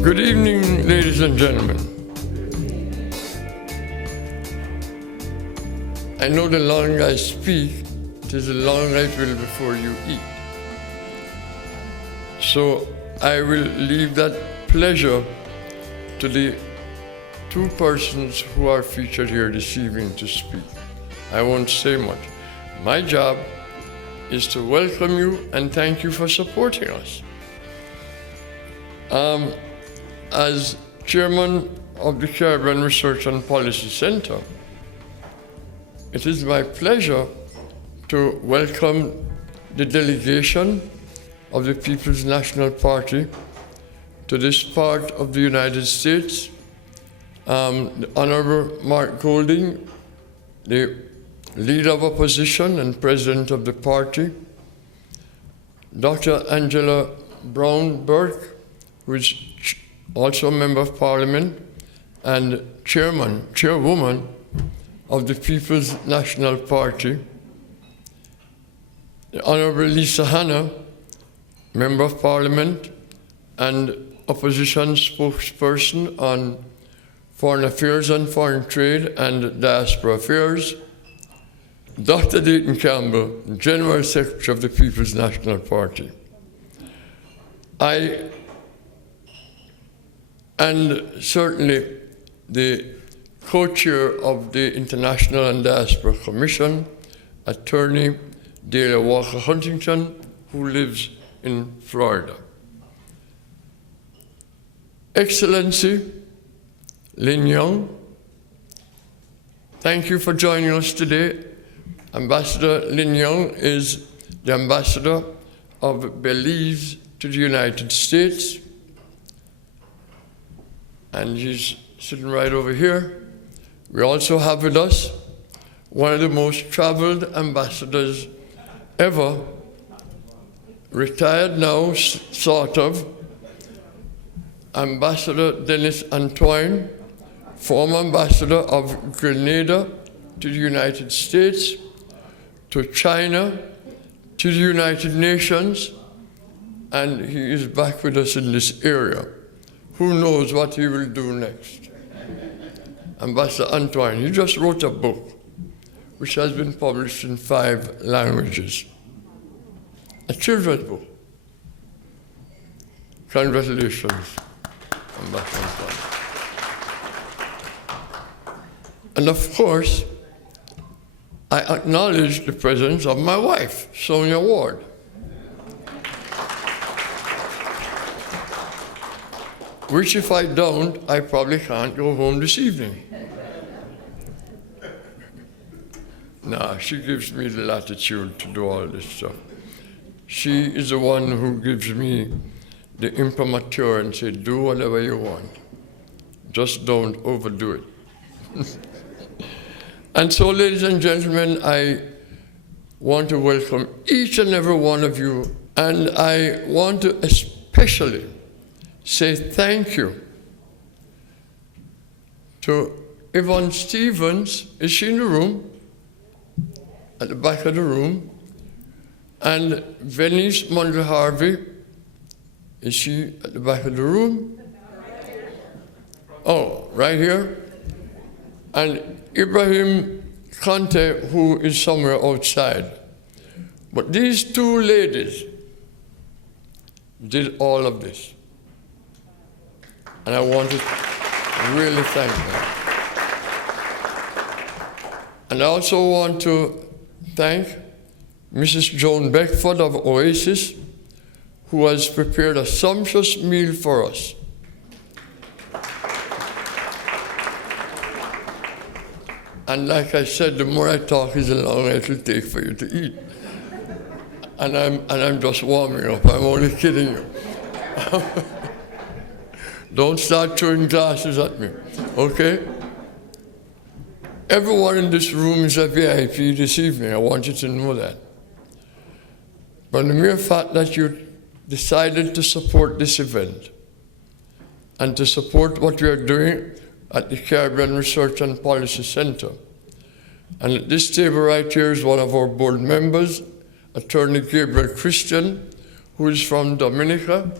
Good evening, ladies and gentlemen. I know the longer I speak, it is the longer it will before you eat. So I will leave that pleasure to the two persons who are featured here this evening to speak. I won't say much. My job is to welcome you and thank you for supporting us. As chairman of the Caribbean Research and Policy Center, it is my pleasure to welcome the delegation of the People's National Party to this part of the United States. The Honorable Mark Golding, the leader of opposition and president of the party, Dr. Angela Brown Burke, who is also a member of parliament and chairwoman of the People's National Party, the Honorable Lisa Hanna, member of parliament and opposition spokesperson on foreign affairs and foreign trade and diaspora affairs, Dr. Dayton Campbell, General Secretary of the People's National Party. And certainly the co-chair of the International and Diaspora Commission, Attorney Delia Walker Huntington, who lives in Florida. Excellency Lin Young, thank you for joining us today. Ambassador Lin Young is the ambassador of Belize to the United States, and he's sitting right over here. We also have with us one of the most traveled ambassadors ever, retired now, sort of, Ambassador Dennis Antoine, former ambassador of Grenada to the United States, to China, to the United Nations, and he is back with us in this area. Who knows what he will do next? Ambassador Antoine, he just wrote a book which has been published in 5 languages. A children's book. Congratulations, Ambassador Antoine. And of course, I acknowledge the presence of my wife, Sonia Ward. Which if I don't, I probably can't go home this evening. Nah, she gives me the latitude to do all this stuff. She is the one who gives me the imprimatur and says, do whatever you want. Just don't overdo it. And so, ladies and gentlemen, I want to welcome each and every one of you, and I want to especially say thank you to Yvonne Stevens. Is she in the room? At the back of the room. And Venice Mundell Harvey. Is she at the back of the room? Oh, right here. And Ibrahim Conte, who is somewhere outside. But these 2 ladies did all of this. And I want to really thank them. And I also want to thank Mrs. Joan Beckford of Oasis, who has prepared a sumptuous meal for us. And like I said, the more I talk, the longer it will take for you to eat. And I'm just warming up. I'm only kidding you. Don't start throwing glasses at me, okay? Everyone in this room is a VIP this evening. I want you to know that. But the mere fact that you decided to support this event and to support what we are doing at the Caribbean Research and Policy Center. And at this table right here is one of our board members, Attorney Gabriel Christian, who is from Dominica.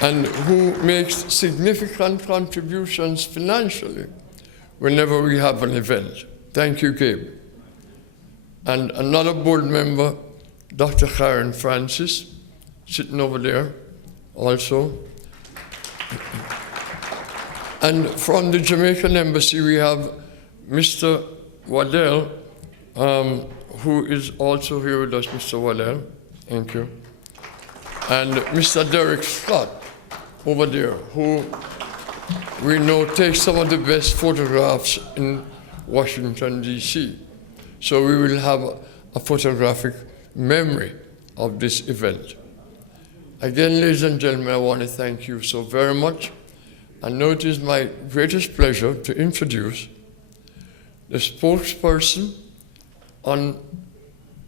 and who makes significant contributions financially whenever we have an event. Thank you, Gabe. And another board member, Dr. Karen Francis, sitting over there also. And from the Jamaican Embassy, we have Mr. Waddell, who is also here with us, Mr. Waddell. Thank you. And Mr. Derek Scott over there, who we know takes some of the best photographs in Washington, D.C. So we will have a photographic memory of this event. Again, ladies and gentlemen, I want to thank you so very much. And now it is my greatest pleasure to introduce the spokesperson on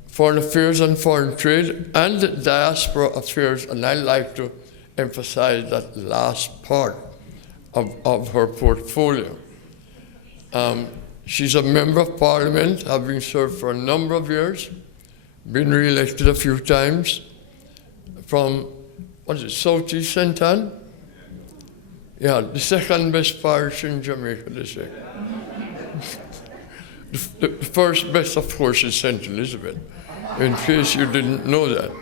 Foreign Affairs and Foreign Trade and Diaspora Affairs, and I like to emphasize that last part of her portfolio. She's a member of Parliament, having served for a number of years, been re-elected a few times from, what is it, Southeast St. Ann? Yeah, the second best parish in Jamaica, they say. The first best, of course, is St. Elizabeth, in case you didn't know that.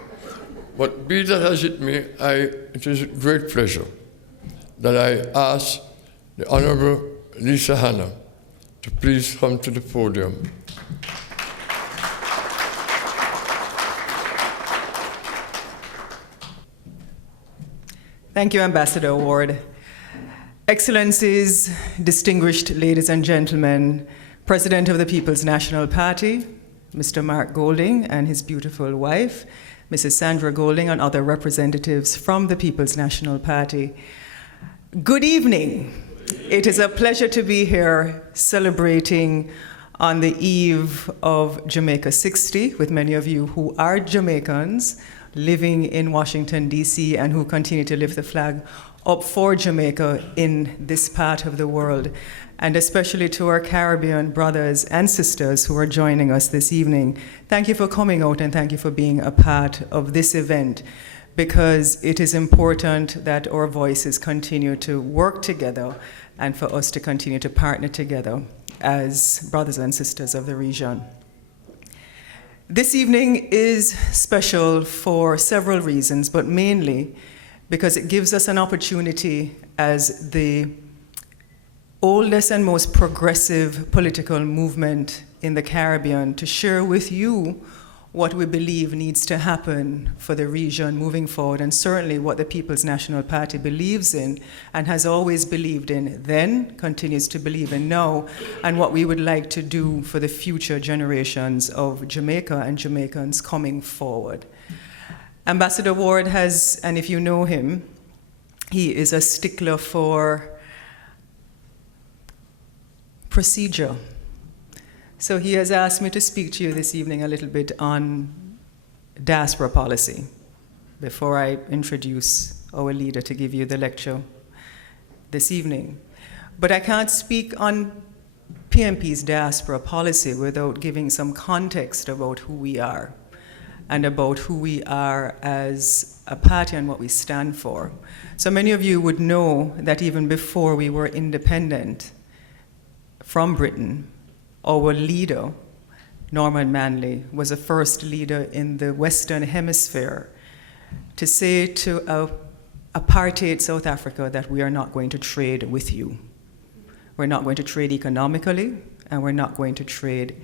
But be that as it may, it is a great pleasure that I ask the Honorable Lisa Hanna to please come to the podium. Thank you, Ambassador Ward. Excellencies, distinguished ladies and gentlemen, President of the People's National Party, Mr. Mark Golding, and his beautiful wife, Mrs. Sandra Golding, and other representatives from the People's National Party. Good evening. It is a pleasure to be here celebrating on the eve of Jamaica 60 with many of you who are Jamaicans living in Washington, D.C., and who continue to lift the flag up for Jamaica in this part of the world, and especially to our Caribbean brothers and sisters who are joining us this evening. Thank you for coming out and thank you for being a part of this event, because it is important that our voices continue to work together and for us to continue to partner together as brothers and sisters of the region. This evening is special for several reasons, but mainly because it gives us an opportunity as the oldest and most progressive political movement in the Caribbean to share with you what we believe needs to happen for the region moving forward, and certainly what the People's National Party believes in and has always believed in then, continues to believe in now, and what we would like to do for the future generations of Jamaica and Jamaicans coming forward. Ambassador Ward has, and if you know him, he is a stickler for procedure. So he has asked me to speak to you this evening a little bit on diaspora policy before I introduce our leader to give you the lecture this evening. But I can't speak on PNP's diaspora policy without giving some context about who we are and about who we are as a party and what we stand for. So many of you would know that even before we were independent from Britain, our leader, Norman Manley, was the first leader in the Western Hemisphere to say to apartheid South Africa that we are not going to trade with you. We're not going to trade economically, and we're not going to trade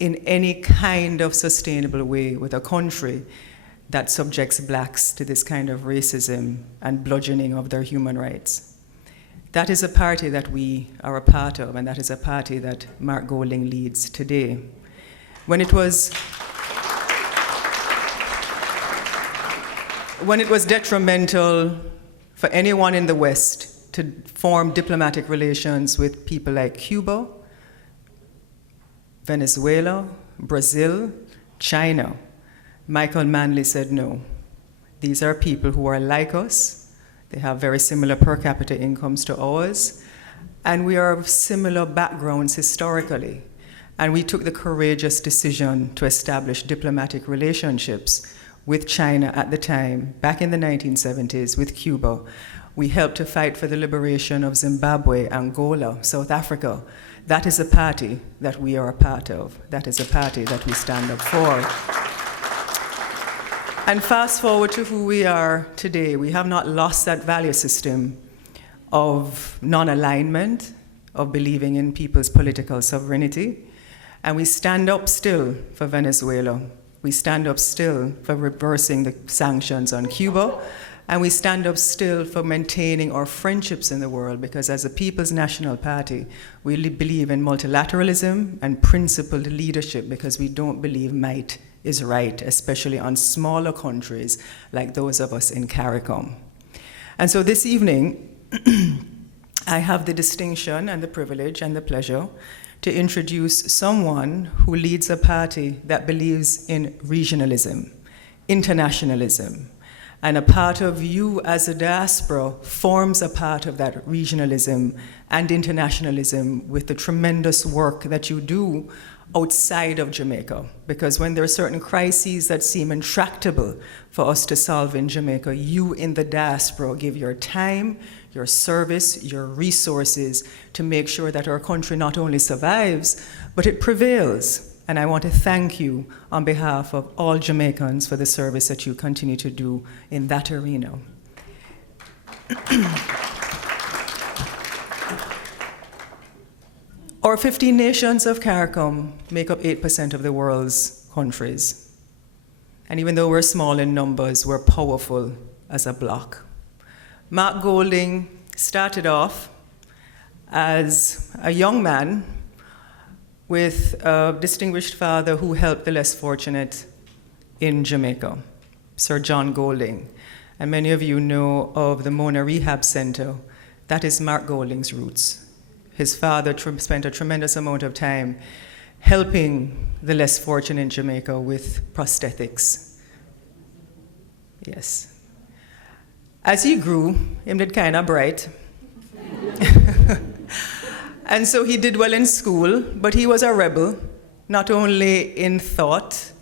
in any kind of sustainable way with a country that subjects blacks to this kind of racism and bludgeoning of their human rights. That is a party that we are a part of, and that is a party that Mark Golding leads today. When it was detrimental for anyone in the West to form diplomatic relations with people like Cuba, Venezuela, Brazil, China, Michael Manley said no. These are people who are like us. They have very similar per capita incomes to ours, and we are of similar backgrounds historically. And we took the courageous decision to establish diplomatic relationships with China at the time, back in the 1970s, with Cuba. We helped to fight for the liberation of Zimbabwe, Angola, South Africa. That is a party that we are a part of. That is a party that we stand up for. And fast forward to who we are today. We have not lost that value system of non-alignment, of believing in people's political sovereignty. And we stand up still for Venezuela. We stand up still for reversing the sanctions on Cuba. And we stand up still for maintaining our friendships in the world, because as a People's National Party, we believe in multilateralism and principled leadership, because we don't believe might is right, especially on smaller countries like those of us in CARICOM. And so this evening, I have the distinction and the privilege and the pleasure to introduce someone who leads a party that believes in regionalism, internationalism, and a part of you as a diaspora forms a part of that regionalism and internationalism with the tremendous work that you do outside of Jamaica. Because when there are certain crises that seem intractable for us to solve in Jamaica, you in the diaspora give your time, your service, your resources to make sure that our country not only survives, but it prevails. And I want to thank you on behalf of all Jamaicans for the service that you continue to do in that arena. Our 15 nations of CARICOM make up 8% of the world's countries. And even though we're small in numbers, we're powerful as a bloc. Mark Golding started off as a young man with a distinguished father who helped the less fortunate in Jamaica, Sir John Golding. And many of you know of the Mona Rehab Center. That is Mark Golding's roots. His father spent a tremendous amount of time helping the less fortunate in Jamaica with prosthetics. Yes. As he grew, he did kind of bright. And so he did well in school, but he was a rebel, not only in thought,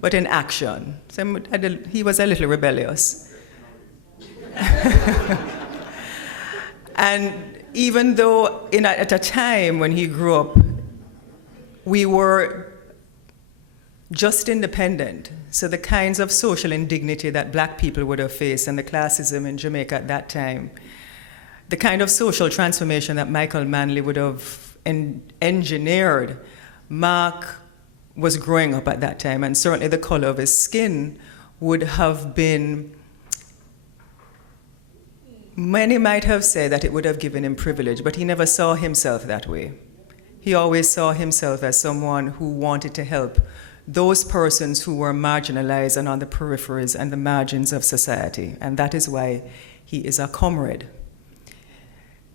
but in action. So he was a little rebellious. And even though at a time when he grew up, we were just independent, so the kinds of social indignity that black people would have faced and the classism in Jamaica at that time, the kind of social transformation that Michael Manley would have engineered, Mark was growing up at that time, and certainly the color of his skin would have been, many might have said that it would have given him privilege, but he never saw himself that way. He always saw himself as someone who wanted to help those persons who were marginalized and on the peripheries and the margins of society, and that is why he is a comrade.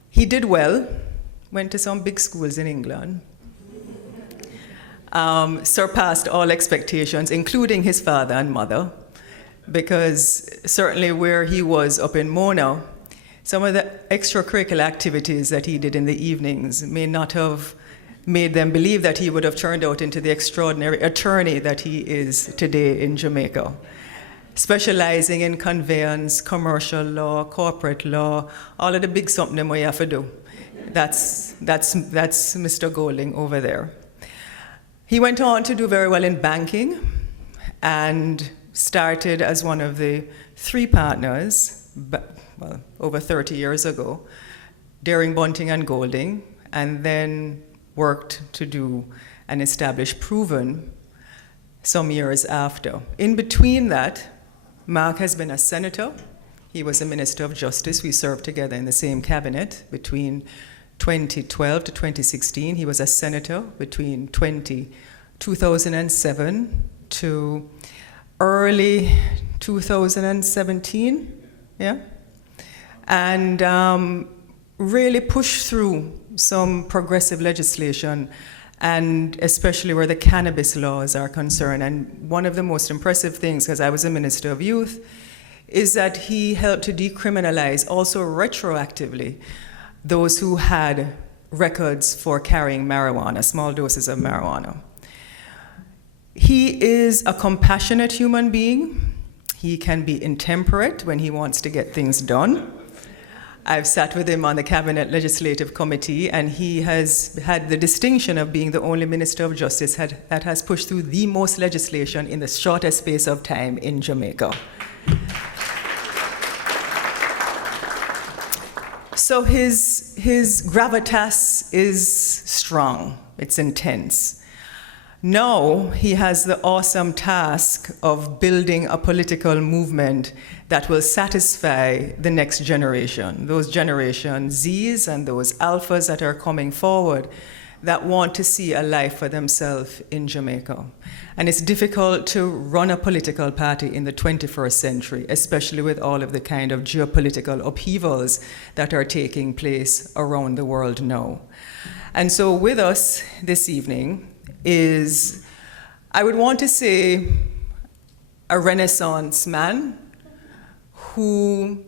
He did well, went to some big schools in England, surpassed all expectations, including his father and mother, because certainly where he was up in Mona, some of the extracurricular activities that he did in the evenings may not have made them believe that he would have turned out into the extraordinary attorney that he is today in Jamaica, specializing in conveyance, commercial law, corporate law, all of the big something we have to do. That's Mr. Golding over there. He went on to do very well in banking and started as one of the 3 partners, well, over 30 years ago, Daring Bunting and Golding, and then worked to do and establish Proven some years after. In between that, Mark has been a senator. He was a Minister of Justice. We served together in the same cabinet between 2012 to 2016. He was a senator between 2007 to early 2017, yeah? And really pushed through some progressive legislation, and especially where the cannabis laws are concerned. And one of the most impressive things, because I was a Minister of Youth, is that he helped to decriminalize, also retroactively, those who had records for carrying marijuana, small doses of marijuana. He is a compassionate human being. He can be intemperate when he wants to get things done. I've sat with him on the Cabinet Legislative Committee, and he has had the distinction of being the only Minister of Justice that has pushed through the most legislation in the shortest space of time in Jamaica. So his gravitas is strong, it's intense. Now he has the awesome task of building a political movement that will satisfy the next generation, those Generation Zs and those Alphas that are coming forward that want to see a life for themselves in Jamaica. And it's difficult to run a political party in the 21st century, especially with all of the kind of geopolitical upheavals that are taking place around the world now. And so with us this evening is, I would want to say, a Renaissance man who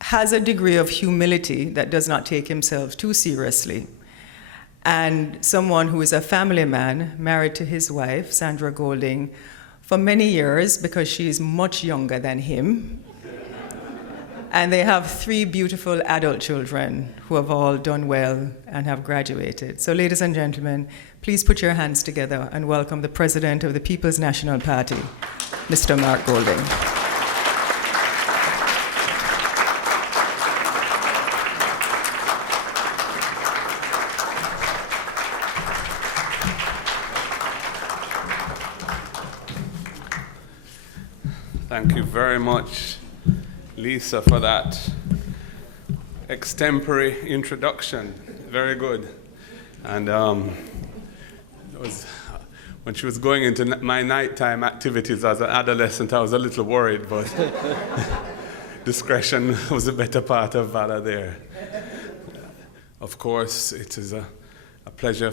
has a degree of humility that does not take himself too seriously, and someone who is a family man, married to his wife, Sandra Golding, for many years because she is much younger than him. And they have 3 beautiful adult children who have all done well and have graduated. So ladies and gentlemen, please put your hands together and welcome the President of the People's National Party, Mr. Mark Golding. Thank you very much, Lisa, for that extempore introduction. Very good. And when she was going into my nighttime activities as an adolescent, I was a little worried, but discretion was a better part of valor there. Of course, it is a pleasure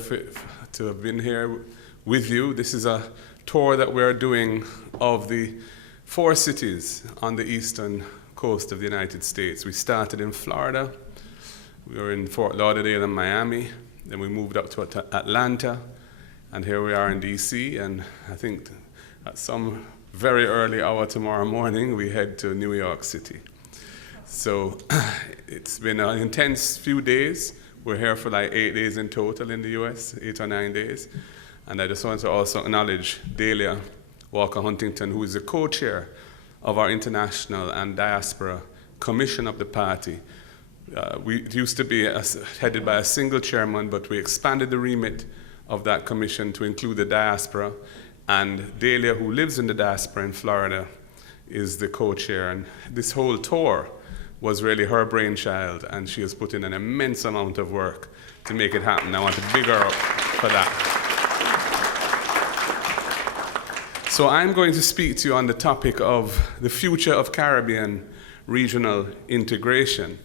to have been here with you. This is a tour that we're doing of the 4 cities on the eastern coast of the United States. We started in Florida, we were in Fort Lauderdale and Miami, then we moved up to Atlanta, and here we are in DC, and I think at some very early hour tomorrow morning we head to New York City. So it's been an intense few days. We're here for like 8 days in total in the US, 8 or 9 days. And I just want to also acknowledge Dahlia Walker-Huntington, who is the co-chair of our International and Diaspora Commission of the party. It used to be headed by a single chairman, but we expanded the remit of that commission to include the diaspora. And Dahlia, who lives in the diaspora in Florida, is the co-chair. And this whole tour was really her brainchild, and she has put in an immense amount of work to make it happen. I want to big her up for that. So I'm going to speak to you on the topic of the future of Caribbean regional integration.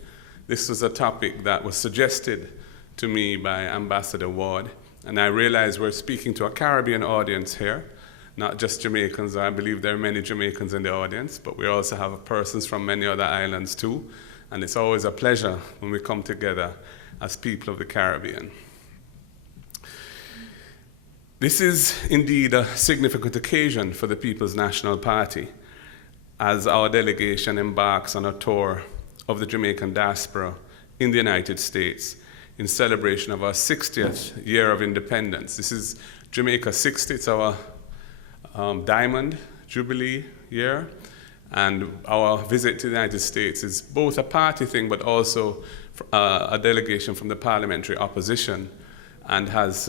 This was a topic that was suggested to me by Ambassador Ward, and I realize we're speaking to a Caribbean audience here, not just Jamaicans. I believe there are many Jamaicans in the audience, but we also have persons from many other islands too, and it's always a pleasure when we come together as people of the Caribbean. This is indeed a significant occasion for the People's National Party as our delegation embarks on a tour of the Jamaican diaspora in the United States in celebration of our 60th year of independence. This is Jamaica 60, it's our Diamond Jubilee year, and our visit to the United States is both a party thing but also a delegation from the parliamentary opposition, and has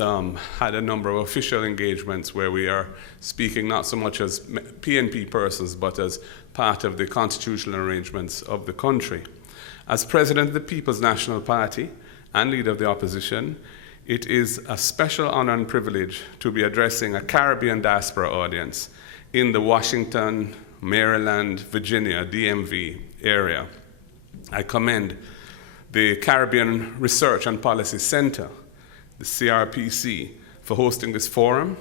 had a number of official engagements where we are speaking not so much as PNP persons, but as part of the constitutional arrangements of the country. As President of the People's National Party and leader of the opposition, it is a special honor and privilege to be addressing a Caribbean diaspora audience in the Washington, Maryland, Virginia, DMV area. I commend the Caribbean Research and Policy Center, the CRPC, for hosting this forum,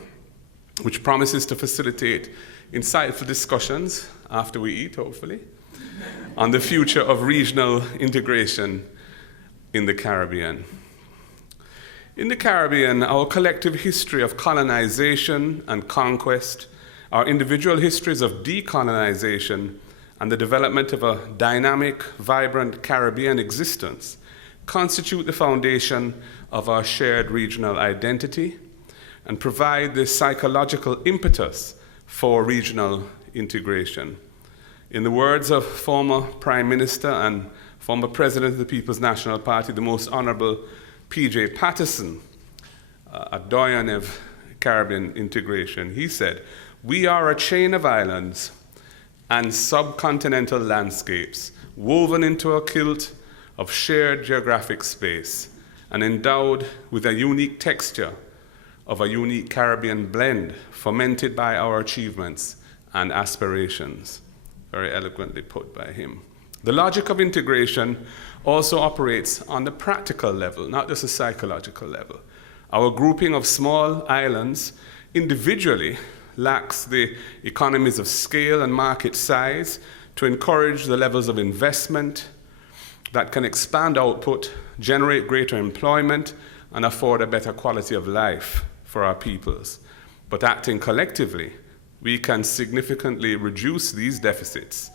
which promises to facilitate insightful discussions after we eat, hopefully, on the future of regional integration in the Caribbean. In the Caribbean, our collective history of colonization and conquest our individual histories of decolonization, and the development of a dynamic, vibrant Caribbean existence constitute the foundation of our shared regional identity and provide the psychological impetus for regional integration. In the words of former Prime Minister and former President of the People's National Party, the Most Honorable P.J. Patterson, a doyen of Caribbean integration, he said, "We are a chain of islands and subcontinental landscapes woven into a quilt of shared geographic space and endowed with a unique texture of a unique Caribbean blend fomented by our achievements and aspirations." Very eloquently put by him. The logic of integration also operates on the practical level, not just a psychological level. Our grouping of small islands individually lacks the economies of scale and market size to encourage the levels of investment that can expand output, generate greater employment, and afford a better quality of life for our peoples. But acting collectively, we can significantly reduce these deficits,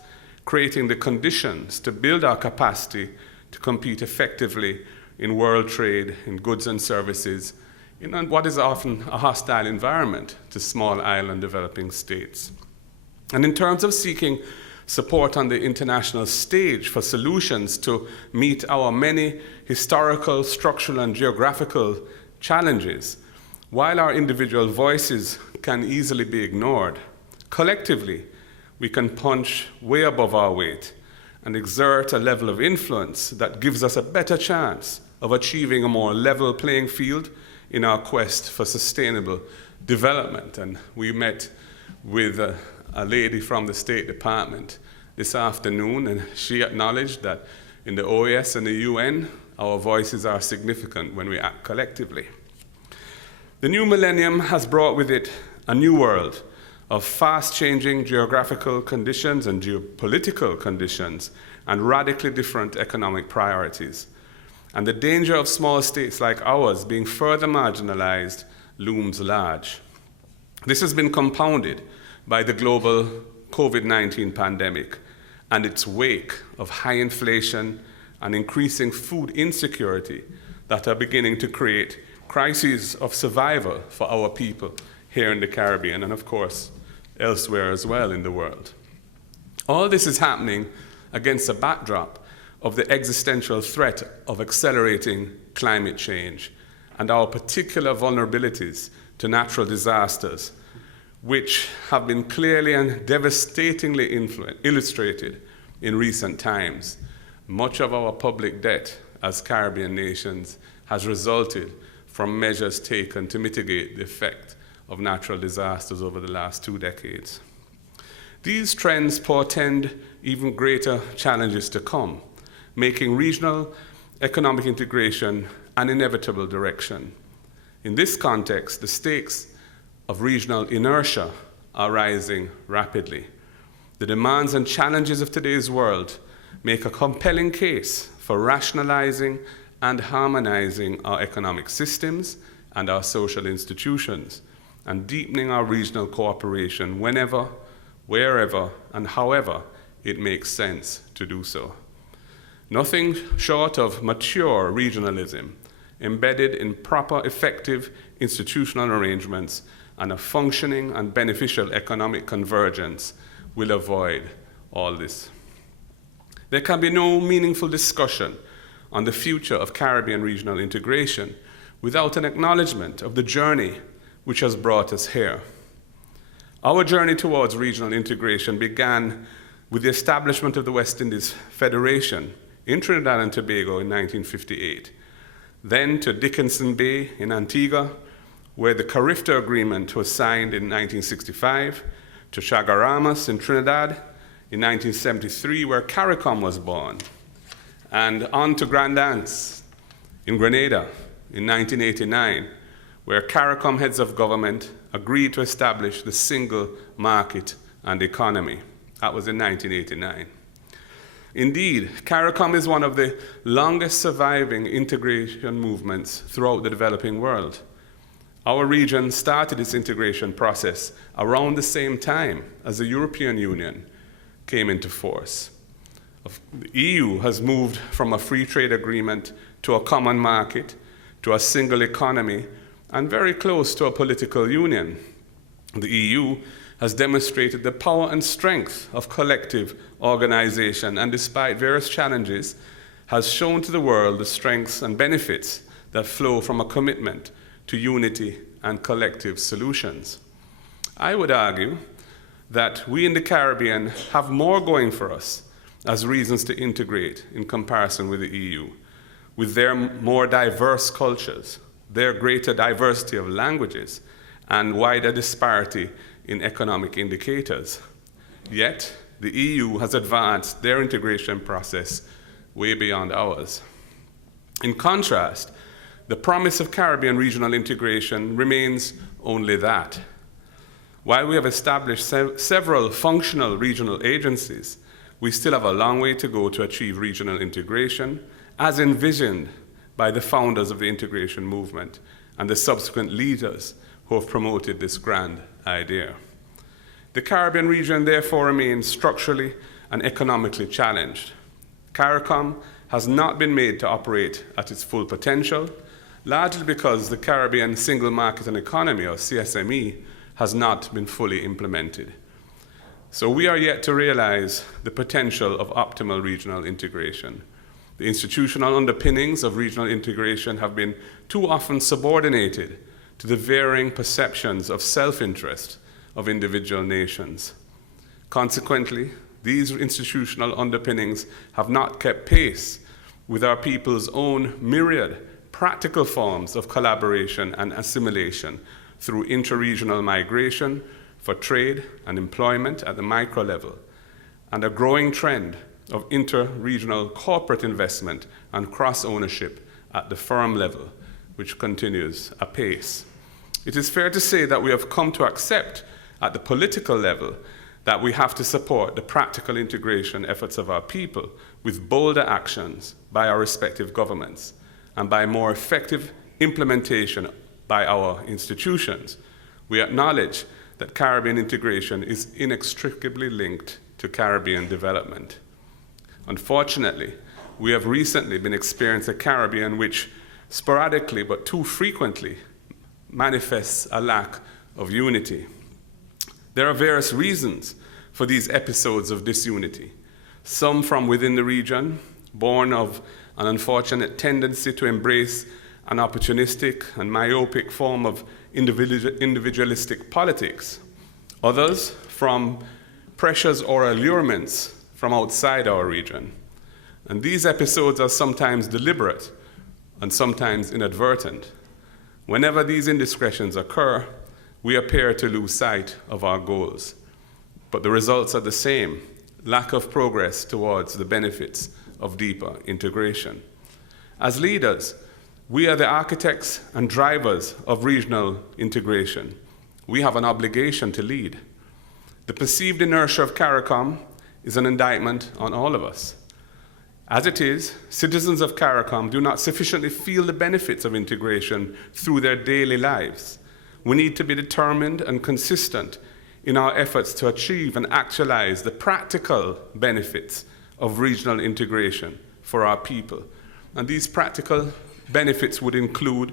creating the conditions to build our capacity to compete effectively in world trade, in goods and services, in what is often a hostile environment to small island developing states. And in terms of seeking support on the international stage for solutions to meet our many historical, structural, and geographical challenges, while our individual voices can easily be ignored, collectively, we can punch way above our weight and exert a level of influence that gives us a better chance of achieving a more level playing field in our quest for sustainable development. And we met with a lady from the State Department this afternoon, and she acknowledged that in the OAS and the UN, our voices are significant when we act collectively. The new millennium has brought with it a new world of fast-changing geographical conditions and geopolitical conditions and radically different economic priorities. And the danger of small states like ours being further marginalized looms large. This has been compounded by the global COVID-19 pandemic and its wake of high inflation and increasing food insecurity that are beginning to create crises of survival for our people here in the Caribbean and, of course, elsewhere as well in the world. All this is happening against a backdrop of the existential threat of accelerating climate change and our particular vulnerabilities to natural disasters, which have been clearly and devastatingly illustrated in recent times. Much of our public debt as Caribbean nations has resulted from measures taken to mitigate the effect of natural disasters over the last 2 decades. These trends portend even greater challenges to come, making regional economic integration an inevitable direction. In this context, the stakes of regional inertia are rising rapidly. The demands and challenges of today's world make a compelling case for rationalizing and harmonizing our economic systems and our social institutions, and deepening our regional cooperation whenever, wherever, and however it makes sense to do so. Nothing short of mature regionalism, embedded in proper, effective institutional arrangements and a functioning and beneficial economic convergence, will avoid all this. There can be no meaningful discussion on the future of Caribbean regional integration without an acknowledgement of the journey which has brought us here. Our journey towards regional integration began with the establishment of the West Indies Federation in Trinidad and Tobago in 1958, then to Dickinson Bay in Antigua, where the Carifta Agreement was signed in 1965, to Chaguaramas in Trinidad in 1973, where CARICOM was born, and on to Grand Anse in Grenada in 1989, where CARICOM heads of government agreed to establish the single market and economy. That was in 1989. Indeed, CARICOM is one of the longest surviving integration movements throughout the developing world. Our region started its integration process around the same time as the European Union came into force. The EU has moved from a free trade agreement to a common market, to a single economy, and very close to a political union. The EU has demonstrated the power and strength of collective organization, and despite various challenges, has shown to the world the strengths and benefits that flow from a commitment to unity and collective solutions. I would argue that we in the Caribbean have more going for us as reasons to integrate in comparison with the EU, with their more diverse cultures, their greater diversity of languages, and wider disparity in economic indicators. Yet, the EU has advanced their integration process way beyond ours. In contrast, the promise of Caribbean regional integration remains only that. While we have established several functional regional agencies, we still have a long way to go to achieve regional integration, as envisioned by the founders of the integration movement and the subsequent leaders who have promoted this grand idea. The Caribbean region therefore remains structurally and economically challenged. CARICOM has not been made to operate at its full potential, largely because the Caribbean Single Market and Economy, or CSME, has not been fully implemented. So we are yet to realize the potential of optimal regional integration. The institutional underpinnings of regional integration have been too often subordinated to the varying perceptions of self-interest of individual nations. Consequently, these institutional underpinnings have not kept pace with our people's own myriad practical forms of collaboration and assimilation through interregional migration for trade and employment at the micro level, and a growing trend of inter-regional corporate investment and cross-ownership at the firm level, which continues apace. It is fair to say that we have come to accept at the political level that we have to support the practical integration efforts of our people with bolder actions by our respective governments and by more effective implementation by our institutions. We acknowledge that Caribbean integration is inextricably linked to Caribbean development. Unfortunately, we have recently been experiencing a Caribbean which sporadically but too frequently manifests a lack of unity. There are various reasons for these episodes of disunity, some from within the region, born of an unfortunate tendency to embrace an opportunistic and myopic form of individualistic politics, others from pressures or allurements from outside our region. And these episodes are sometimes deliberate and sometimes inadvertent. Whenever these indiscretions occur, we appear to lose sight of our goals. But the results are the same: lack of progress towards the benefits of deeper integration. As leaders, we are the architects and drivers of regional integration. We have an obligation to lead. The perceived inertia of CARICOM is an indictment on all of us. As it is, citizens of CARICOM do not sufficiently feel the benefits of integration through their daily lives. We need to be determined and consistent in our efforts to achieve and actualize the practical benefits of regional integration for our people. And these practical benefits would include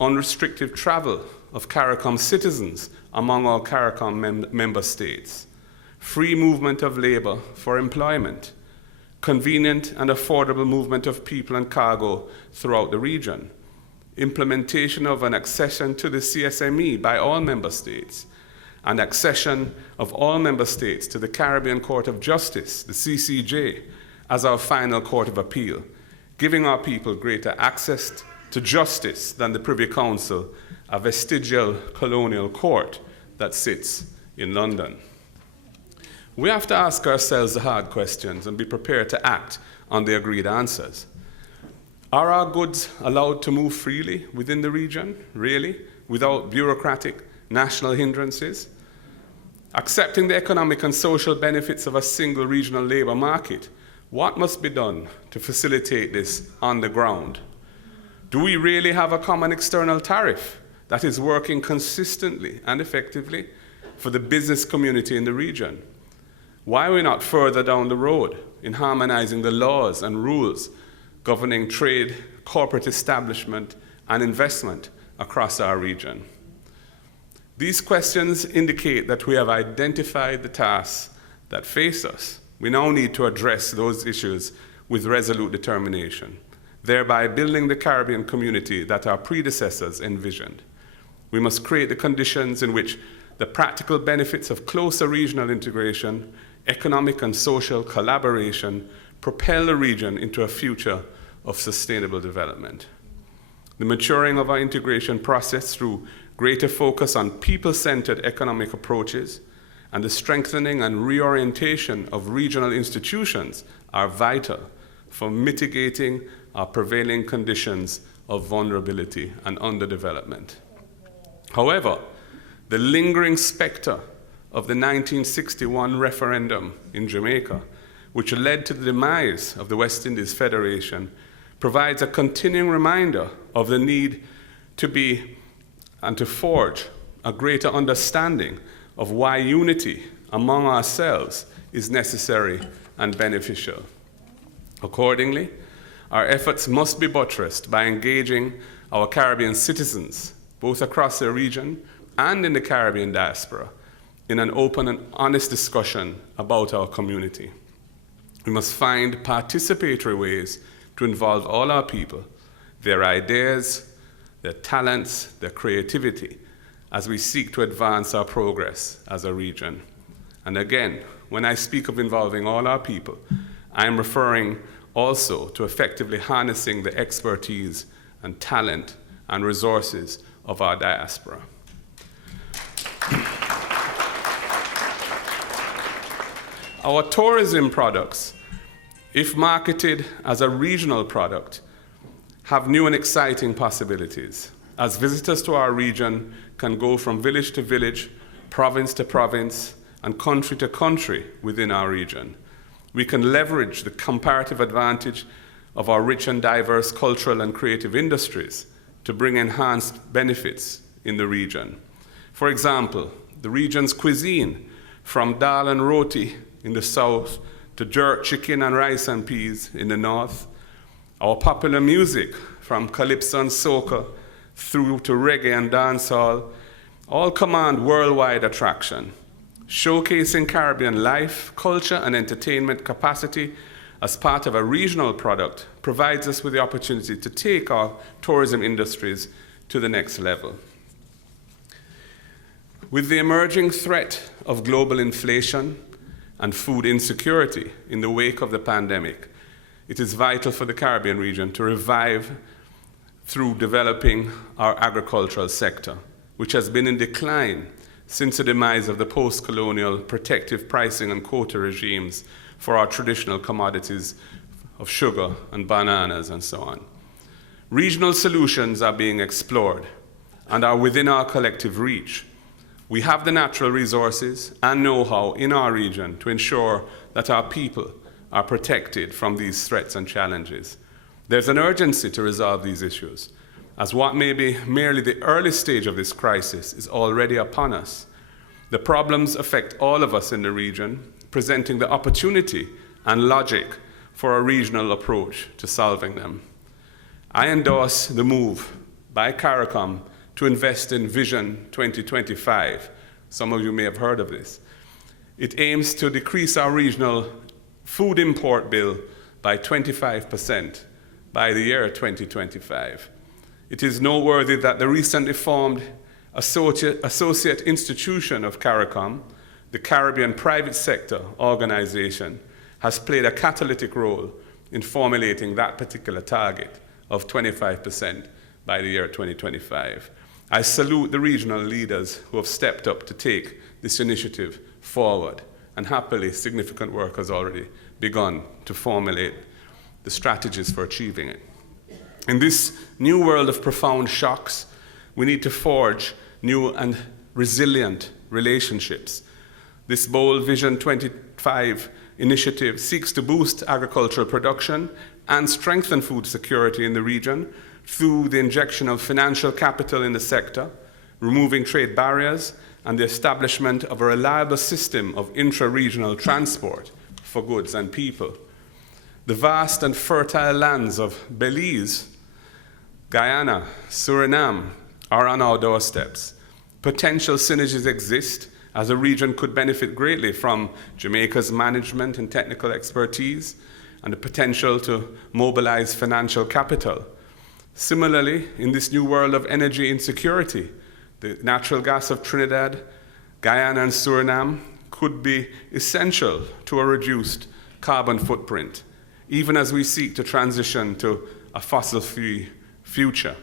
unrestricted travel of CARICOM citizens among all CARICOM member states, free movement of labor for employment, convenient and affordable movement of people and cargo throughout the region, implementation of an accession to the CSME by all member states, and accession of all member states to the Caribbean Court of Justice, the CCJ, as our final court of appeal, giving our people greater access to justice than the Privy Council, a vestigial colonial court that sits in London. We have to ask ourselves the hard questions and be prepared to act on the agreed answers. Are our goods allowed to move freely within the region, really, without bureaucratic national hindrances? Accepting the economic and social benefits of a single regional labor market, what must be done to facilitate this on the ground? Do we really have a common external tariff that is working consistently and effectively for the business community in the region? Why are we not further down the road in harmonizing the laws and rules governing trade, corporate establishment, and investment across our region? These questions indicate that we have identified the tasks that face us. We now need to address those issues with resolute determination, thereby building the Caribbean community that our predecessors envisioned. We must create the conditions in which the practical benefits of closer regional integration, economic and social collaboration propel the region into a future of sustainable development. The maturing of our integration process through greater focus on people-centered economic approaches and the strengthening and reorientation of regional institutions are vital for mitigating our prevailing conditions of vulnerability and underdevelopment. However, the lingering specter of the 1961 referendum in Jamaica, which led to the demise of the West Indies Federation, provides a continuing reminder of the need to be and to forge a greater understanding of why unity among ourselves is necessary and beneficial. Accordingly, our efforts must be buttressed by engaging our Caribbean citizens, both across the region and in the Caribbean diaspora, in an open and honest discussion about our community. We must find participatory ways to involve all our people, their ideas, their talents, their creativity, as we seek to advance our progress as a region. And again, when I speak of involving all our people, I am referring also to effectively harnessing the expertise and talent and resources of our diaspora. Our tourism products, if marketed as a regional product, have new and exciting possibilities, as visitors to our region can go from village to village, province to province, and country to country within our region. We can leverage the comparative advantage of our rich and diverse cultural and creative industries to bring enhanced benefits in the region. For example, the region's cuisine, from dal and roti in the south to jerk chicken and rice and peas in the north, our popular music, from calypso and soca through to reggae and dancehall, all command worldwide attraction. Showcasing Caribbean life, culture, and entertainment capacity as part of a regional product provides us with the opportunity to take our tourism industries to the next level. With the emerging threat of global inflation and food insecurity in the wake of the pandemic, it is vital for the Caribbean region to revive through developing our agricultural sector, which has been in decline since the demise of the post-colonial protective pricing and quota regimes for our traditional commodities of sugar and bananas and so on. Regional solutions are being explored and are within our collective reach. We have the natural resources and know-how in our region to ensure that our people are protected from these threats and challenges. There's an urgency to resolve these issues, as what may be merely the early stage of this crisis is already upon us. The problems affect all of us in the region, presenting the opportunity and logic for a regional approach to solving them. I endorse the move by CARICOM to invest in Vision 2025. Some of you may have heard of this. It aims to decrease our regional food import bill by 25% by the year 2025. It is noteworthy that the recently formed associate institution of CARICOM, the Caribbean Private Sector Organization, has played a catalytic role in formulating that particular target of 25% by the year 2025. I salute the regional leaders who have stepped up to take this initiative forward, and happily significant work has already begun to formulate the strategies for achieving it. In this new world of profound shocks, we need to forge new and resilient relationships. This bold Vision 25 initiative seeks to boost agricultural production and strengthen food security in the region through the injection of financial capital in the sector, removing trade barriers, and the establishment of a reliable system of intra-regional transport for goods and people. The vast and fertile lands of Belize, Guyana, Suriname are on our doorsteps. Potential synergies exist, as a region could benefit greatly from Jamaica's management and technical expertise and the potential to mobilize financial capital. Similarly, in this new world of energy insecurity, the natural gas of Trinidad, Guyana, and Suriname could be essential to a reduced carbon footprint, even as we seek to transition to a fossil-free future.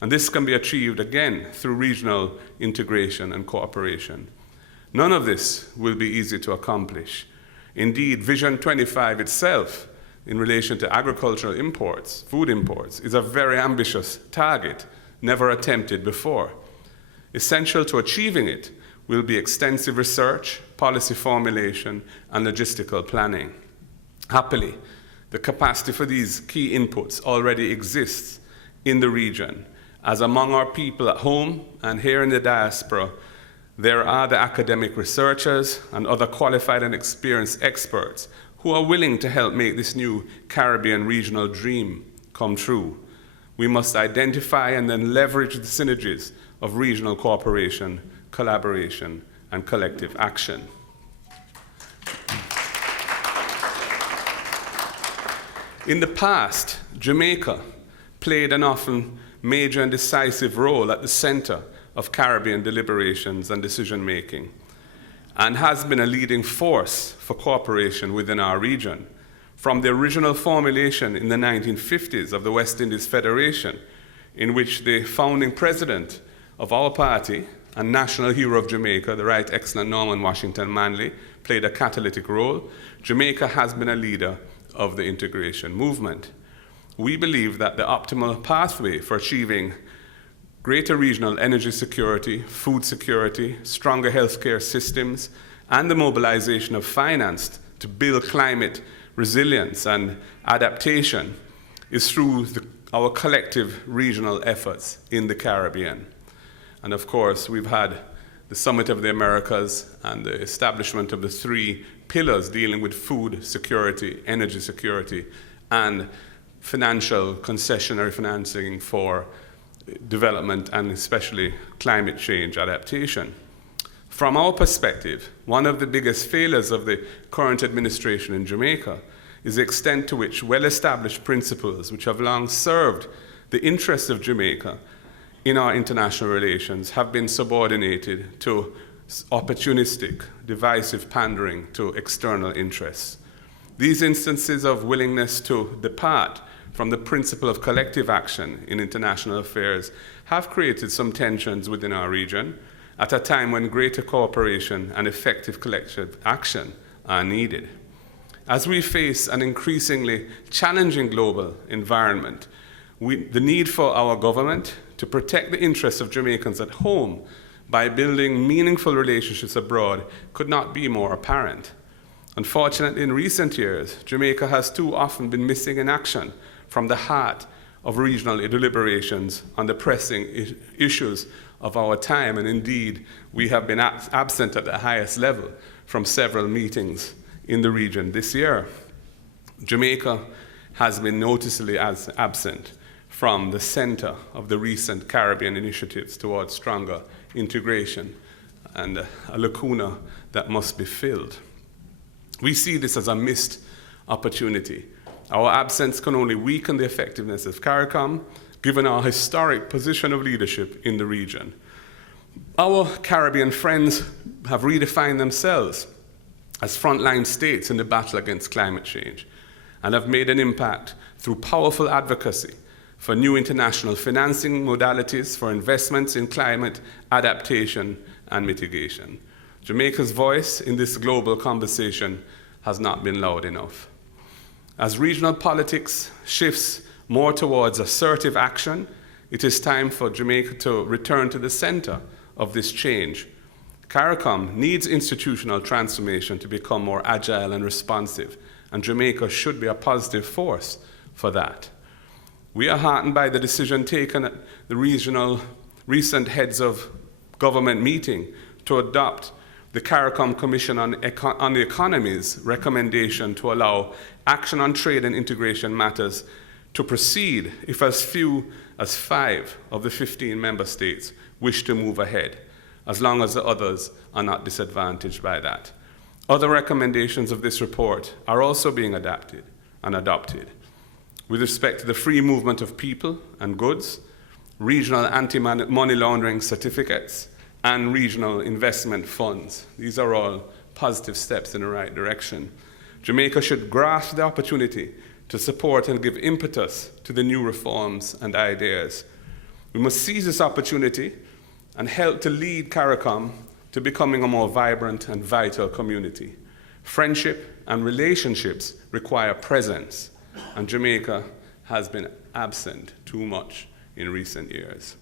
And this can be achieved, again, through regional integration and cooperation. None of this will be easy to accomplish. Indeed, Vision 25 itself, in relation to agricultural imports, food imports, is a very ambitious target, never attempted before. Essential to achieving it will be extensive research, policy formulation, and logistical planning. Happily, the capacity for these key inputs already exists in the region, as among our people at home and here in the diaspora, there are the academic researchers and other qualified and experienced experts who are willing to help make this new Caribbean regional dream come true. We must identify and then leverage the synergies of regional cooperation, collaboration, and collective action. In the past, Jamaica played an often major and decisive role at the center of Caribbean deliberations and decision-making, and has been a leading force for cooperation within our region. From the original formulation in the 1950s of the West Indies Federation, in which the founding president of our party and national hero of Jamaica, the Right Excellent Norman Washington Manley, played a catalytic role, Jamaica has been a leader of the integration movement. We believe that the optimal pathway for achieving greater regional energy security, food security, stronger healthcare systems, and the mobilization of finance to build climate resilience and adaptation is through our collective regional efforts in the Caribbean. And of course, we've had the Summit of the Americas and the establishment of the 3 pillars dealing with food security, energy security, and financial concessionary financing for development and especially climate change adaptation. From our perspective, one of the biggest failures of the current administration in Jamaica is the extent to which well-established principles which have long served the interests of Jamaica in our international relations have been subordinated to opportunistic, divisive pandering to external interests. These instances of willingness to depart from the principle of collective action in international affairs have created some tensions within our region at a time when greater cooperation and effective collective action are needed. As we face an increasingly challenging global environment, the need for our government to protect the interests of Jamaicans at home by building meaningful relationships abroad could not be more apparent. Unfortunately, in recent years, Jamaica has too often been missing in action from the heart of regional deliberations on the pressing issues of our time, and indeed, we have been absent at the highest level from several meetings in the region this year. Jamaica has been noticeably absent from the center of the recent Caribbean initiatives towards stronger integration, and a lacuna that must be filled. We see this as a missed opportunity. Our absence can only weaken the effectiveness of CARICOM, given our historic position of leadership in the region. Our Caribbean friends have redefined themselves as frontline states in the battle against climate change and have made an impact through powerful advocacy for new international financing modalities for investments in climate adaptation and mitigation. Jamaica's voice in this global conversation has not been loud enough. As regional politics shifts more towards assertive action, it is time for Jamaica to return to the center of this change. CARICOM needs institutional transformation to become more agile and responsive, and Jamaica should be a positive force for that. We are heartened by the decision taken at the recent heads of government meeting to adopt the CARICOM Commission on the Economy's recommendation to allow action on trade and integration matters to proceed if as few as 5 of the 15 member states wish to move ahead, as long as the others are not disadvantaged by that. Other recommendations of this report are also being adapted and adopted. With respect to the free movement of people and goods, regional anti-money laundering certificates, and regional investment funds. These are all positive steps in the right direction. Jamaica should grasp the opportunity to support and give impetus to the new reforms and ideas. We must seize this opportunity and help to lead CARICOM to becoming a more vibrant and vital community. Friendship and relationships require presence, and Jamaica has been absent too much in recent years.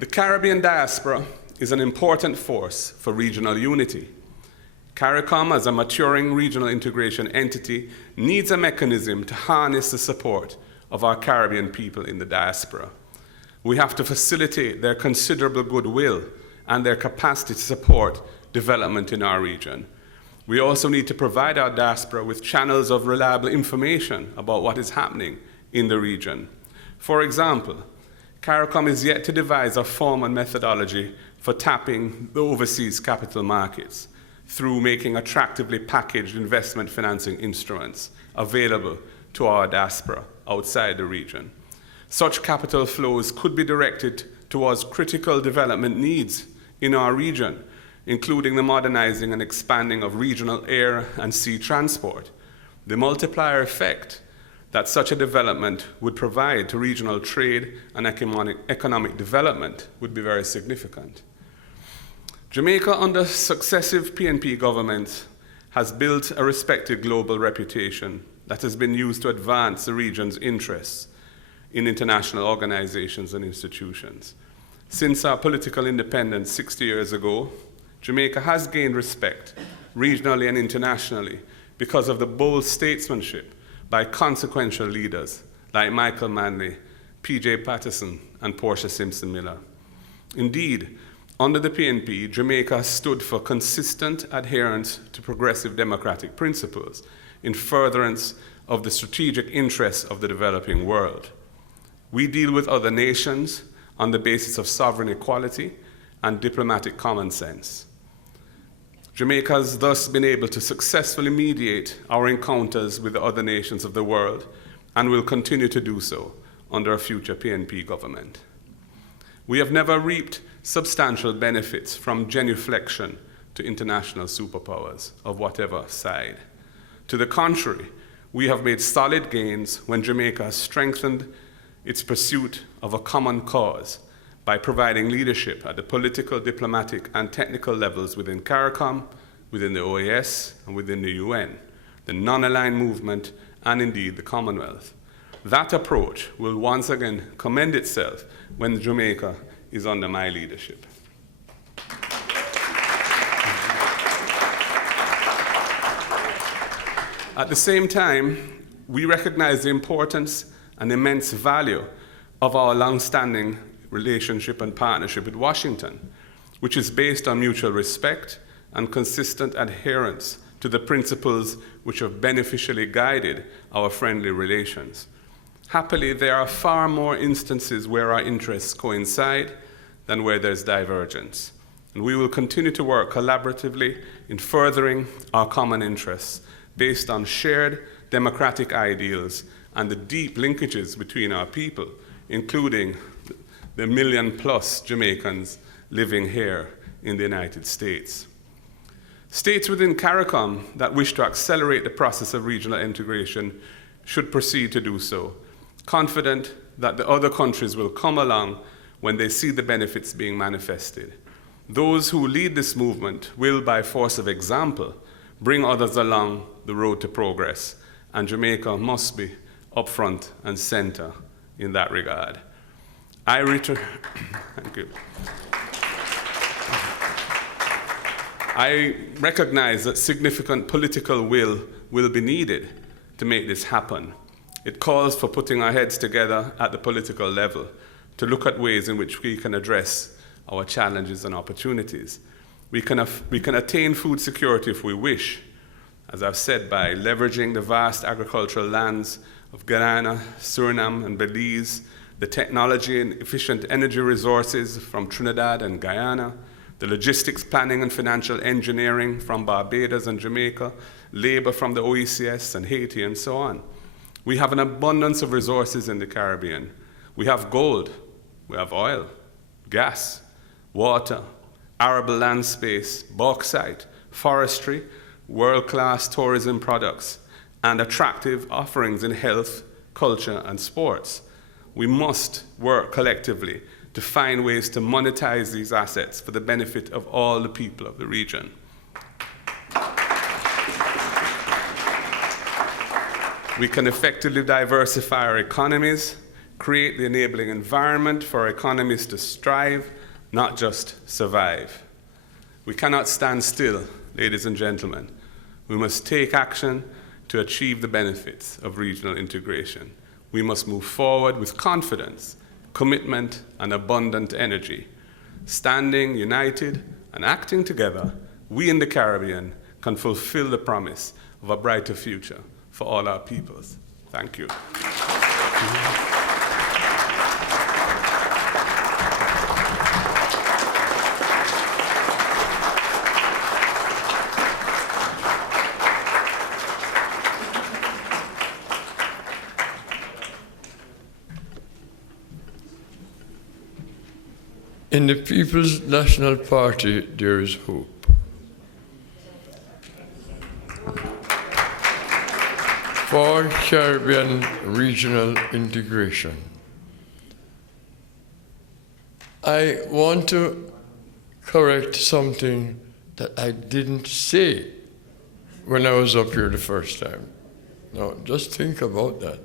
The Caribbean diaspora is an important force for regional unity. CARICOM, as a maturing regional integration entity, needs a mechanism to harness the support of our Caribbean people in the diaspora. We have to facilitate their considerable goodwill and their capacity to support development in our region. We also need to provide our diaspora with channels of reliable information about what is happening in the region. For example, CARICOM is yet to devise a form and methodology for tapping the overseas capital markets through making attractively packaged investment financing instruments available to our diaspora outside the region. Such capital flows could be directed towards critical development needs in our region, including the modernizing and expanding of regional air and sea transport. The multiplier effect that such a development would provide to regional trade and economic development would be very significant. Jamaica, under successive PNP governments, has built a respected global reputation that has been used to advance the region's interests in international organizations and institutions. Since our political independence 60 years ago, Jamaica has gained respect regionally and internationally because of the bold statesmanship by consequential leaders like Michael Manley, P.J. Patterson, and Portia Simpson Miller. Indeed, under the PNP, Jamaica stood for consistent adherence to progressive democratic principles in furtherance of the strategic interests of the developing world. We deal with other nations on the basis of sovereign equality and diplomatic common sense. Jamaica has thus been able to successfully mediate our encounters with the other nations of the world and will continue to do so under a future PNP government. We have never reaped substantial benefits from genuflection to international superpowers of whatever side. To the contrary, we have made solid gains when Jamaica has strengthened its pursuit of a common cause by providing leadership at the political, diplomatic, and technical levels within CARICOM, within the OAS, and within the UN, the non-aligned movement, and indeed the Commonwealth. That approach will once again commend itself when Jamaica is under my leadership. At the same time, we recognize the importance and immense value of our long-standing relationship and partnership with Washington, which is based on mutual respect and consistent adherence to the principles which have beneficially guided our friendly relations. Happily, there are far more instances where our interests coincide than where there's divergence. And we will continue to work collaboratively in furthering our common interests based on shared democratic ideals and the deep linkages between our people, including the 1 million+ Jamaicans living here in the United States. States within CARICOM that wish to accelerate the process of regional integration should proceed to do so, confident that the other countries will come along when they see the benefits being manifested. Those who lead this movement will, by force of example, bring others along the road to progress, and Jamaica must be upfront and center in that regard. Thank you. I recognize that significant political will be needed to make this happen. It calls for putting our heads together at the political level to look at ways in which we can address our challenges and opportunities. We can attain food security if we wish, as I've said, by leveraging the vast agricultural lands of Guyana, Suriname, and Belize, the technology and efficient energy resources from Trinidad and Guyana, the logistics planning and financial engineering from Barbados and Jamaica, labor from the OECS and Haiti, and so on. We have an abundance of resources in the Caribbean. We have gold, we have oil, gas, water, arable land space, bauxite, forestry, world-class tourism products, and attractive offerings in health, culture, and sports. We must work collectively to find ways to monetize these assets for the benefit of all the people of the region. We can effectively diversify our economies, create the enabling environment for our economies to strive, not just survive. We cannot stand still, ladies and gentlemen. We must take action to achieve the benefits of regional integration. We must move forward with confidence, commitment, and abundant energy. Standing united and acting together, we in the Caribbean can fulfill the promise of a brighter future for all our peoples. Thank you. In the People's National Party, there is hope. For Caribbean regional integration. I want to correct something that I didn't say when I was up here the first time. Now, just think about that.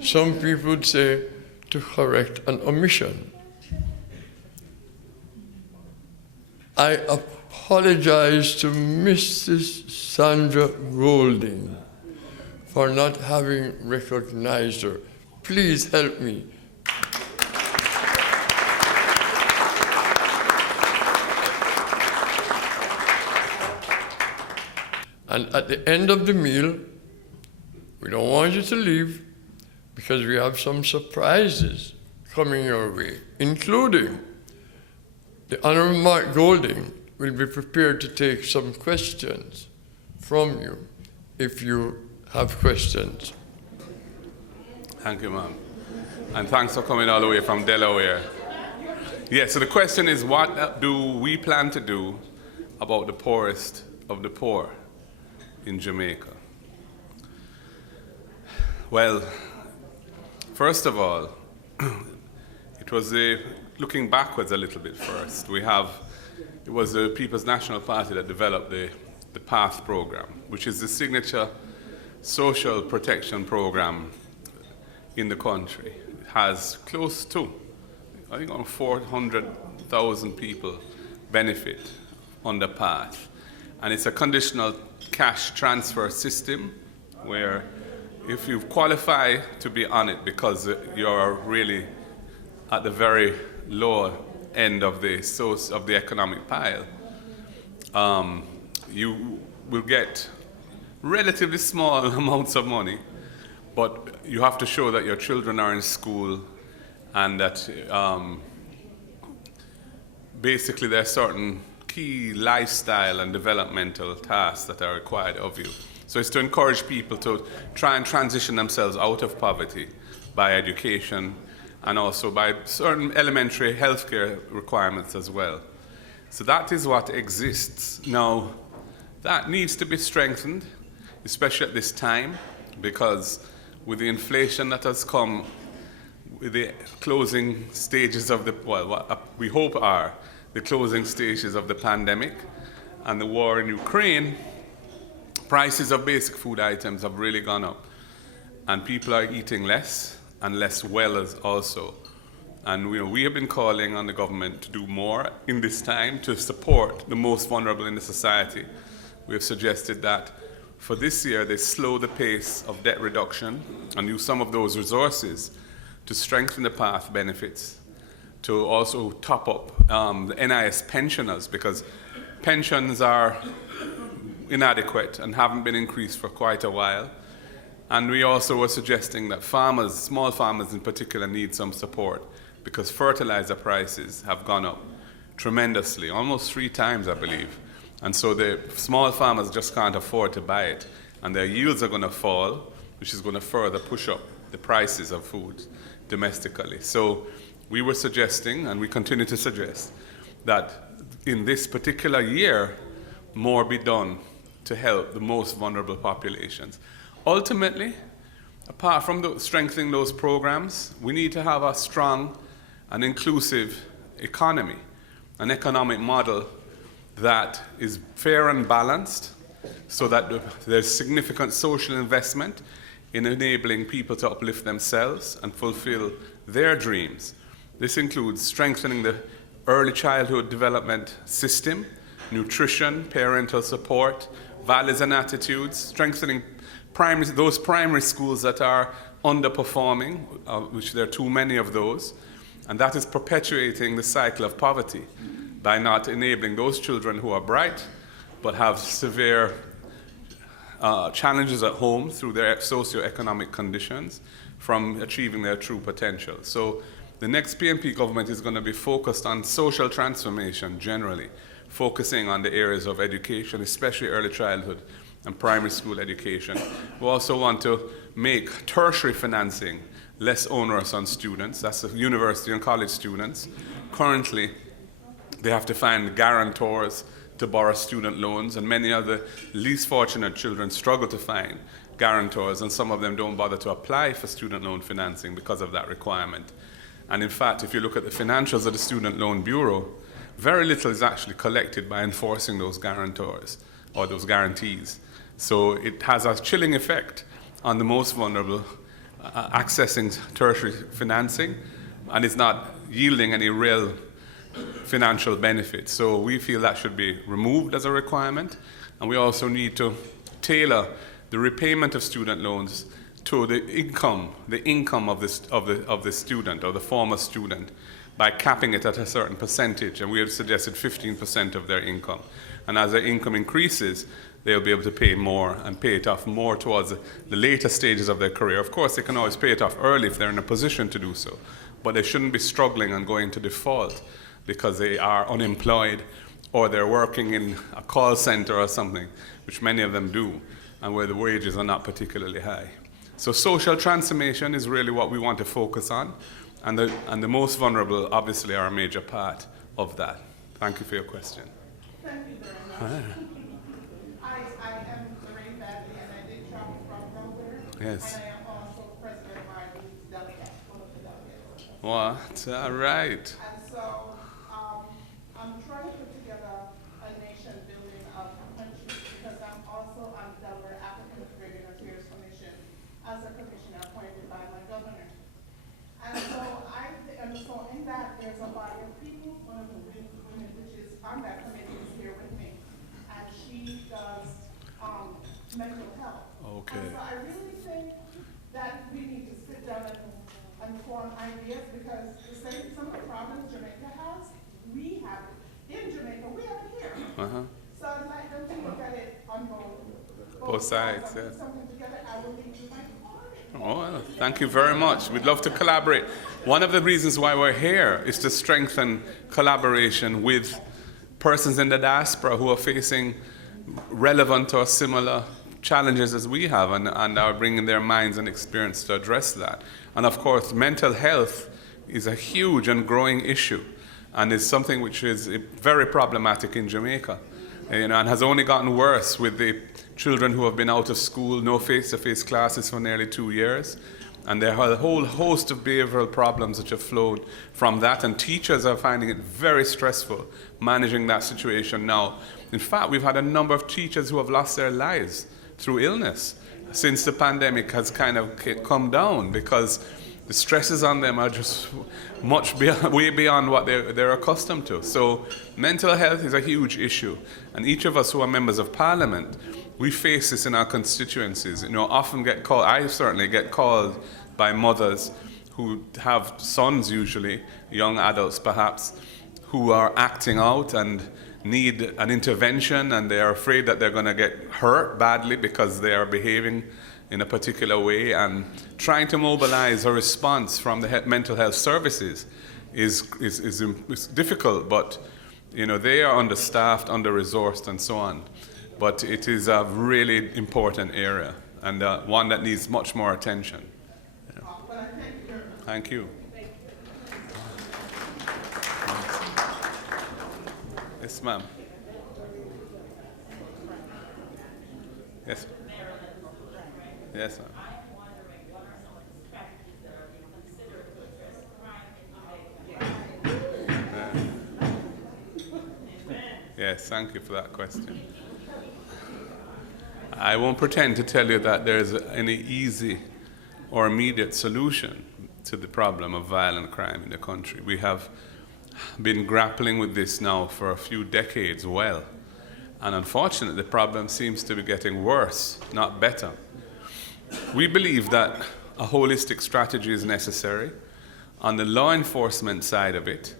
Some people would say to correct an omission. I apologize to Mrs. Sandra Golding for not having recognized her. Please help me. And at the end of the meal, we don't want you to leave because we have some surprises coming your way, including the Honorable Mark Golding will be prepared to take some questions from you if you have questions. Thank you, ma'am. And thanks for coming all the way from Delaware. Yeah, so the question is, what do we plan to do about the poorest of the poor in Jamaica? Well, first of all, it was looking backwards a little bit first. It was the People's National Party that developed the PATH program, which is the signature social protection program in the country. It has close to, I think, 400,000 people benefit under PATH. And it's a conditional cash transfer system where if you qualify to be on it because you're really at the very lower end of the economic pile, you will get relatively small amounts of money, but you have to show that your children are in school and that basically there are certain key lifestyle and developmental tasks that are required of you. So it's to encourage people to try and transition themselves out of poverty by education and also by certain elementary healthcare requirements as well. So that is what exists. Now, that needs to be strengthened, especially at this time, because with the inflation that has come with the closing stages of what we hope are the closing stages of the pandemic and the war in Ukraine, prices of basic food items have really gone up, and people are eating less and less well as also. And we have been calling on the government to do more in this time to support the most vulnerable in the society. We have suggested that for this year they slow the pace of debt reduction and use some of those resources to strengthen the PATH benefits, to also top up the NIS pensioners, because pensions are inadequate and haven't been increased for quite a while. And we also were suggesting that farmers, small farmers in particular, need some support, because fertilizer prices have gone up tremendously, almost 3 times, I believe. And so the small farmers just can't afford to buy it, and their yields are going to fall, which is going to further push up the prices of food domestically. So we were suggesting, and we continue to suggest, that in this particular year, more be done to help the most vulnerable populations. Ultimately, apart from strengthening those programs, we need to have a strong and inclusive economy, an economic model that is fair and balanced, so that there's significant social investment in enabling people to uplift themselves and fulfill their dreams. This includes strengthening the early childhood development system, nutrition, parental support, values and attitudes, strengthening those primary schools that are underperforming, which there are too many of those, and that is perpetuating the cycle of poverty by not enabling those children who are bright but have severe challenges at home through their socioeconomic conditions from achieving their true potential. So the next PNP government is going to be focused on social transformation generally, focusing on the areas of education, especially early childhood and primary school education. We also want to make tertiary financing less onerous on students. That's the university and college students. Currently, they have to find guarantors to borrow student loans, and many of the least fortunate children struggle to find guarantors, and some of them don't bother to apply for student loan financing because of that requirement. And in fact, if you look at the financials of the Student Loan Bureau, very little is actually collected by enforcing those guarantors or those guarantees. So it has a chilling effect on the most vulnerable accessing tertiary financing, and it's not yielding any real financial benefit. So we feel that should be removed as a requirement, and we also need to tailor the repayment of student loans to the income of the student or the former student, by capping it at a certain percentage, and we have suggested 15% of their income. And as their income increases, they'll be able to pay more and pay it off more towards the later stages of their career. Of course, they can always pay it off early if they're in a position to do so, but they shouldn't be struggling and going to default because they are unemployed or they're working in a call center or something, which many of them do, and where the wages are not particularly high. So social transformation is really what we want to focus on, and the most vulnerable obviously are a major part of that. Thank you for your question. Thank you very much. I am Lorraine Badley, and I did travel from Delaware. Yes. And I am also President Marley's delegate, one of the delegates. What? All right. And so I'm trying to put together a nation building of countries, because I'm also on the Delaware African Caribbean Affairs Commission as a commissioner appointed by my governor. And so in that, there's a body of people. One of the women which is on that committee is here with me, and she does mental health. Okay. And so I really think that we need to sit down and form ideas, because some of the problems Jamaica has, we have it in Jamaica, we have it here. So I'd like them to look at it on both sides, put yeah. something together. I will leave you my card. Oh, well, thank you very much. We'd love to collaborate. One of the reasons why we're here is to strengthen collaboration with persons in the diaspora who are facing relevant or similar challenges as we have, and are bringing their minds and experience to address that. And of course, mental health is a huge and growing issue, and is something which is very problematic in Jamaica, and has only gotten worse with the children who have been out of school, no face-to-face classes for nearly 2 years. And there are a whole host of behavioral problems which have flowed from that, and teachers are finding it very stressful managing that situation now. In fact, we've had a number of teachers who have lost their lives through illness since the pandemic has kind of come down, because The stresses on them are just way beyond what they're accustomed to. So mental health is a huge issue. And each of us who are members of parliament, we face this in our constituencies. Often get called, I certainly get called by mothers who have sons usually, young adults perhaps, who are acting out and need an intervention, and they are afraid that they're going to get hurt badly because they are behaving in a particular way, and trying to mobilize a response from the mental health services is difficult, but they are understaffed, under-resourced, and so on. But it is a really important area, and one that needs much more attention. Thank you. Yes, ma'am. Yes. Yes, ma'am. Yes, thank you for that question. I won't pretend to tell you that there's any easy or immediate solution to the problem of violent crime in the country. We have been grappling with this now for a few decades well, and unfortunately the problem seems to be getting worse, not better. We believe that a holistic strategy is necessary. On the law enforcement side of it,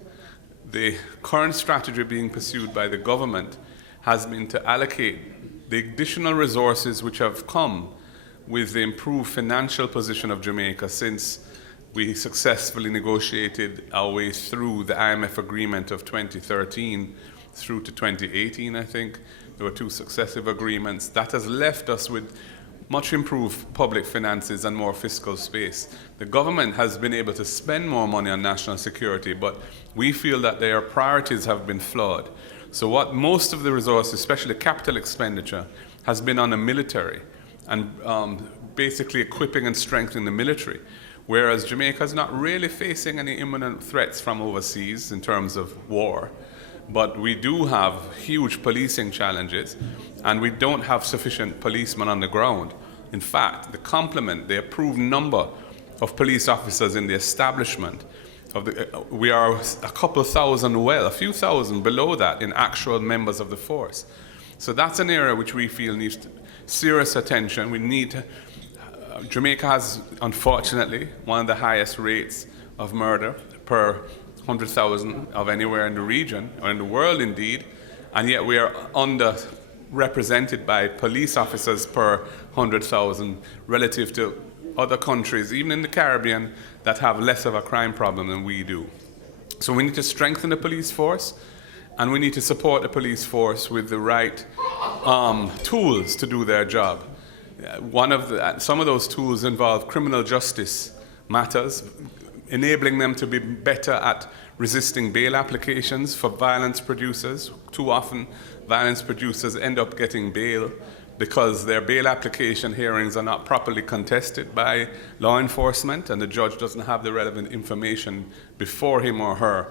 the current strategy being pursued by the government has been to allocate the additional resources which have come with the improved financial position of Jamaica since we successfully negotiated our way through the IMF agreement of 2013 through to 2018, I think. There were 2 successive agreements. That has left us with much improved public finances and more fiscal space. The government has been able to spend more money on national security, but we feel that their priorities have been flawed. So what most of the resources, especially capital expenditure, has been on the military and basically equipping and strengthening the military, whereas Jamaica is not really facing any imminent threats from overseas in terms of war. But we do have huge policing challenges, and we don't have sufficient policemen on the ground. In fact, the approved number of police officers in the establishment, we are a couple thousand a few thousand below that in actual members of the force. So that's an area which we feel needs serious attention. Jamaica has, unfortunately, one of the highest rates of murder per 100,000 of anywhere in the region, or in the world indeed, and yet we are underrepresented by police officers per 100,000 relative to other countries, even in the Caribbean, that have less of a crime problem than we do. So we need to strengthen the police force, and we need to support the police force with the right tools to do their job. Some of those tools involve criminal justice matters, enabling them to be better at resisting bail applications for violence producers. Too often, violence producers end up getting bail because their bail application hearings are not properly contested by law enforcement, and the judge doesn't have the relevant information before him or her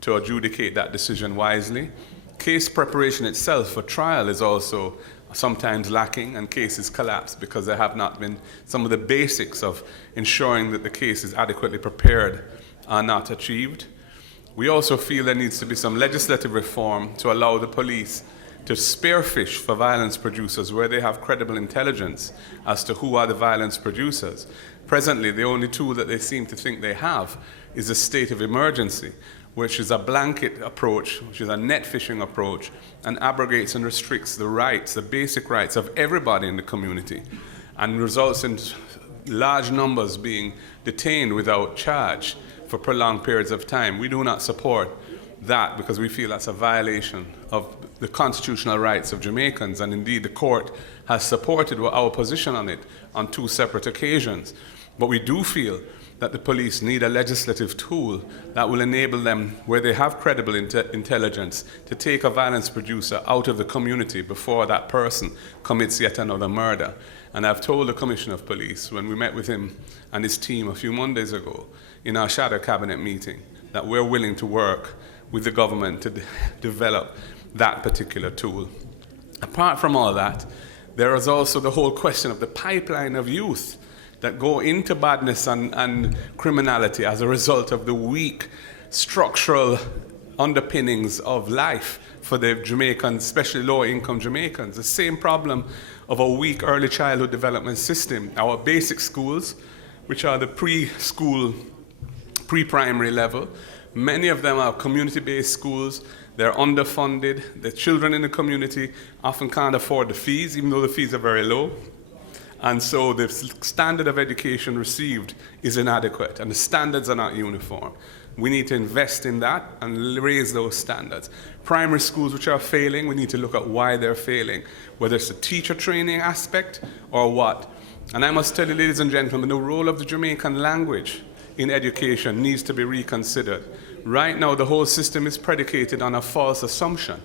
to adjudicate that decision wisely. Case preparation itself for trial is also sometimes lacking, and cases collapse because there have not been some of the basics of ensuring that the case is adequately prepared are not achieved. We also feel there needs to be some legislative reform to allow the police to spearfish for violence producers where they have credible intelligence as to who are the violence producers. Presently, the only tool that they seem to think they have is a state of emergency, which is a blanket approach, which is a net fishing approach, and abrogates and restricts the rights, the basic rights of everybody in the community, and results in large numbers being detained without charge for prolonged periods of time. We do not support that because we feel that's a violation of the constitutional rights of Jamaicans, and indeed the court has supported our position on it on 2 separate occasions. But we do feel that the police need a legislative tool that will enable them, where they have credible intelligence, to take a violence producer out of the community before that person commits yet another murder. And I've told the Commissioner of Police, when we met with him and his team a few Mondays ago in our shadow cabinet meeting, that we're willing to work with the government to develop that particular tool. Apart from all that, there is also the whole question of the pipeline of youth that go into badness and criminality as a result of the weak structural underpinnings of life for the Jamaicans, especially low-income Jamaicans. The same problem of a weak early childhood development system. Our basic schools, which are the preschool, pre-primary level, many of them are community-based schools. They're underfunded. The children in the community often can't afford the fees, even though the fees are very low. And so the standard of education received is inadequate, and the standards are not uniform. We need to invest in that and raise those standards. Primary schools which are failing, we need to look at why they're failing, whether it's the teacher training aspect or what. And I must tell you, ladies and gentlemen, the role of the Jamaican language in education needs to be reconsidered. Right now, the whole system is predicated on a false assumption.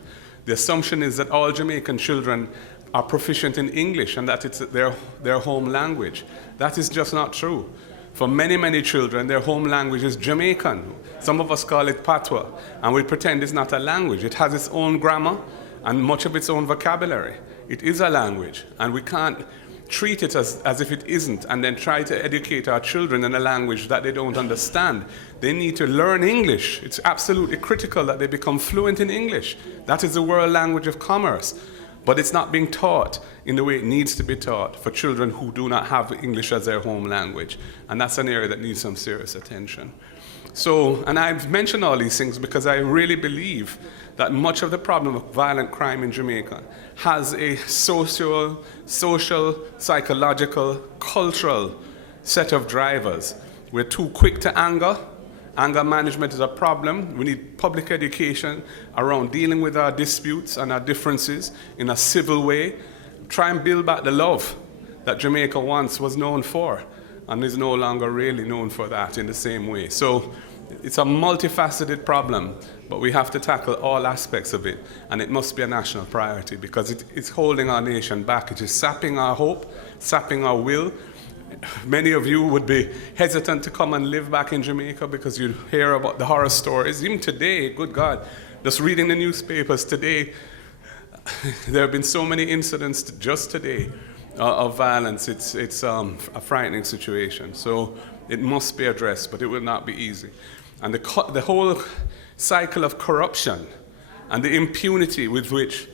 The assumption is that all Jamaican children are proficient in English and that it's their home language. That is just not true. For many, many children, their home language is Jamaican. Some of us call it patois, and we pretend it's not a language. It has its own grammar and much of its own vocabulary. It is a language, and we can't treat it as if it isn't and then try to educate our children in a language that they don't understand. They need to learn English. It's absolutely critical that they become fluent in English. That is the world language of commerce. But it's not being taught in the way it needs to be taught for children who do not have English as their home language. And that's an area that needs some serious attention. So, and I've mentioned all these things because I really believe that much of the problem of violent crime in Jamaica has a social, psychological, cultural set of drivers. We're too quick to anger. Anger management is a problem. We need public education around dealing with our disputes and our differences in a civil way. Try and build back the love that Jamaica once was known for and is no longer really known for that in the same way. So it's a multifaceted problem, but we have to tackle all aspects of it, and it must be a national priority because it's holding our nation back. It is sapping our hope, sapping our will. Many of you would be hesitant to come and live back in Jamaica because you hear about the horror stories. Even today, good God, just reading the newspapers today, there have been so many incidents just today of violence. It's a frightening situation. So it must be addressed, but it will not be easy. And the whole cycle of corruption and the impunity with which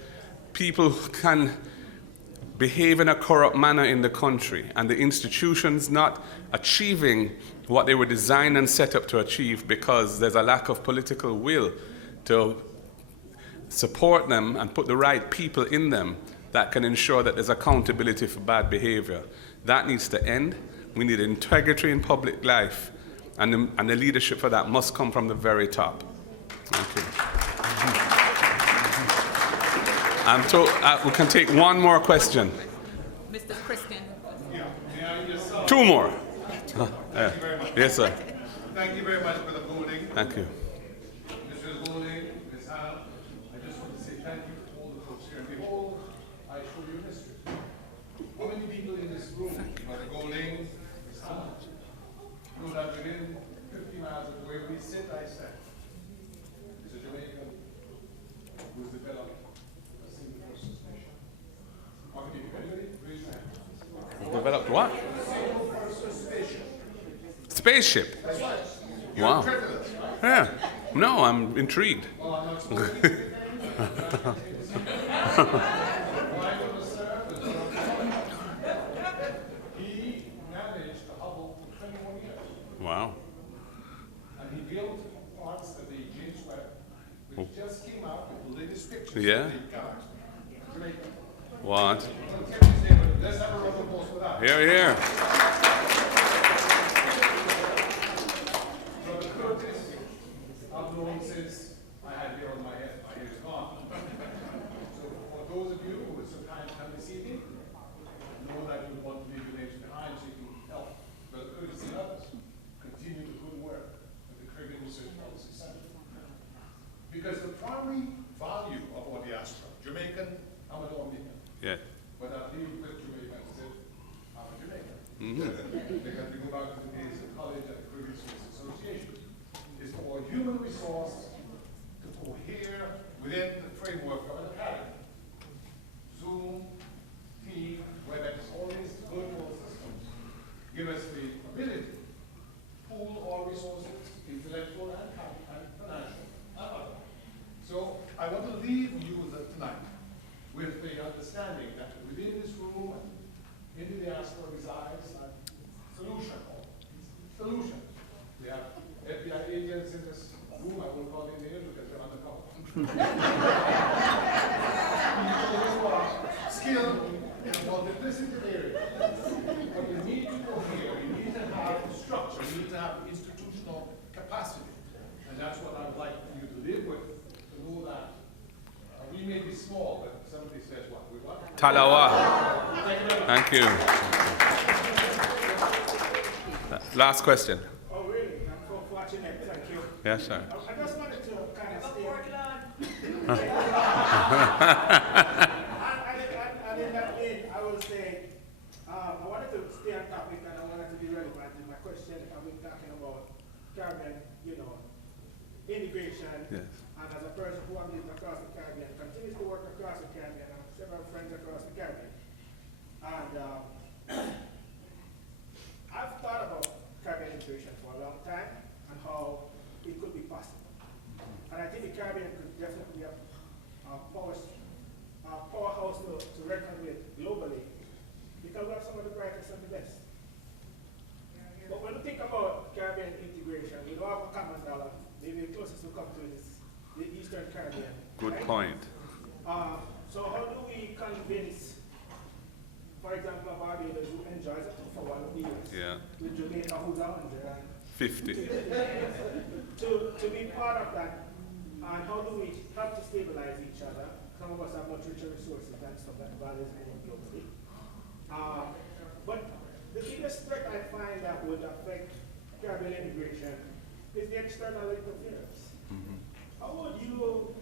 people can behave in a corrupt manner in the country, and the institutions not achieving what they were designed and set up to achieve because there's a lack of political will to support them and put the right people in them that can ensure that there's accountability for bad behavior. That needs to end. We need integrity in public life, and the leadership for that must come from the very top. Thank you. We can take one more question. Mr. Christian. Two more. Thank you very much. Yes, sir. Thank you very much for the voting. Thank you. Mr. Golding, Ms. Hall, I just want to say thank you to all the folks here. And behold, I show you history. How many people in this room, Mr. Golding, Ms. Hall, know that within 50 miles of where we sit, I sat, is a Jamaican who's developed a single person station. Okay, anybody? Raise your hand. Developed what? Spaceship. Wow. Yeah. No, I'm intrigued. He managed the Hubble for 21 years. Wow. And he built parts of the James Webb, which just came out with the latest pictures Yeah. that they got. Jamaica. What? Let's have a round of applause for that. Here, here. Brother Curtis, I've known since I had hair on my head. My hair is gone. So for those of you who are so kind to come this evening, know that you want to leave your names behind so you can help Brother Curtis and others continue the good work of the Caribbean Research Policy Center. Because the primary value of our diaspora, Jamaican, I'm a Dominican, Yeah. but I deal with Jamaicans as if I'm a Jamaican. Because we go back to the days of college at the Caribbean Research Association. Is for a human resource to cohere within the framework of an academy. Zoom, Teams, WebEx, all these virtual systems give us skill in a multiplicity of areas. But you need to go here, you need to have structure, you need to have institutional capacity. And that's what I'd like you to live with, to know that we may be small, but somebody says what? We what? Talawa. Thank you. Last question. Oh, really? I'm so fortunate. Thank you. Yes, sir. I just wanted to kind of stay. And in that vein, I will say, I wanted to stay on topic and I wanted to be relevant. In my question, I've been talking about Caribbean, integration. Yes. And as a person who has lived across the Caribbean, continues to work across the Caribbean, I have several friends across the Caribbean. And I've thought about Caribbean integration for a long time and how it could be possible. And I think the Caribbean could definitely be a powerhouse to reckon with globally because we have some of the brightest and the best. But when we think about Caribbean integration, we don't have a common dollar. Maybe the closest we come to is the Eastern Caribbean. Good right? point. So how do we convince, for example, a Barbados who enjoys it for 1 year, Yeah. with Jamaica who's 100, 50. to be part of that, and how do we help to stabilize each other? Some of us have much richer resources than some that values globally. But the biggest threat I find that would affect Caribbean integration is the external interference. How would you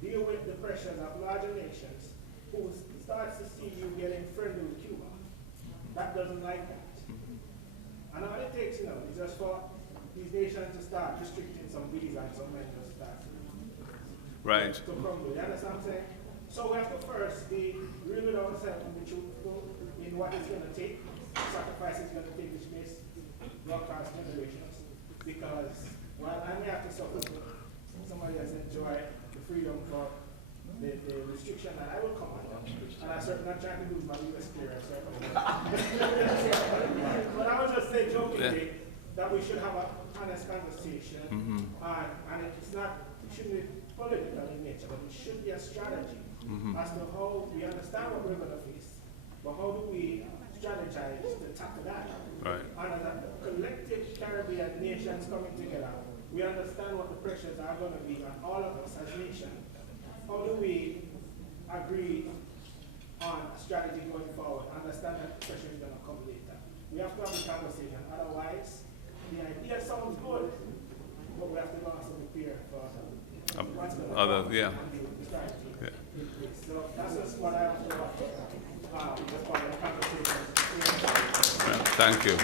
deal with the pressures of larger nations who starts to see you getting friendly with Cuba? That doesn't like that. And all it takes, is just for these nations to start restricting some visas and some men to start Right. to crumble. You understand what I'm saying? So we have to first be real with ourselves and be truthful in what it's going to take, sacrifice it's going to take, which makes broadcast generations. Because while I may have to suffer, somebody else enjoy the freedom for the restriction that I will come under. And I'm certainly not trying to lose my US clearance. But I would just say jokingly that we should have an honest conversation. And it's not, it shouldn't be political in nature, but it should be a strategy as to how we understand what we're going to face, but how do we strategize to tackle that? Right. And as a collective Caribbean nations coming together, we understand what the pressures are going to be on all of us as nations. How do we agree on a strategy going forward? Understand that the pressure is going to come later. We have to have a conversation. Otherwise, the idea sounds good, but we have to also prepare for what's going to happen. Yeah. And the strategy. Yeah. So that's just what I have to offer as part of the conversation. Thank you.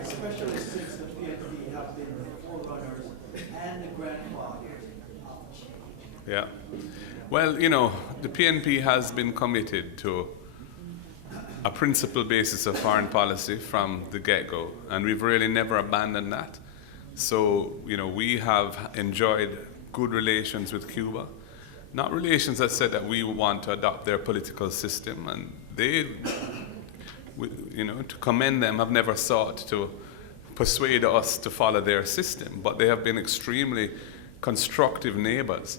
Especially since the PNP have been the forerunners and the grandfathers. Yeah. Well, the PNP has been committed to a principled basis of foreign policy from the get-go, and we've really never abandoned that. So, we have enjoyed good relations with Cuba. Not relations that said that we want to adopt their political system, and they, to commend them, have never sought to persuade us to follow their system, but they have been extremely constructive neighbors.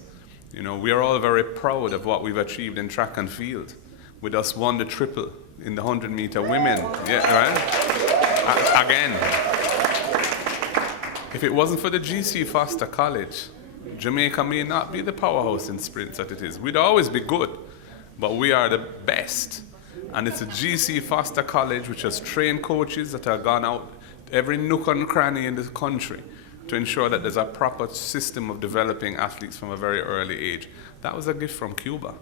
We are all very proud of what we've achieved in track and field. With us won the triple in the 100-meter women. Yeah, right? Again. If it wasn't for the G.C. Foster College, Jamaica may not be the powerhouse in sprints that it is. We'd always be good, but we are the best. And it's a G.C. Foster College which has trained coaches that have gone out every nook and cranny in the country to ensure that there's a proper system of developing athletes from a very early age. That was a gift from Cuba.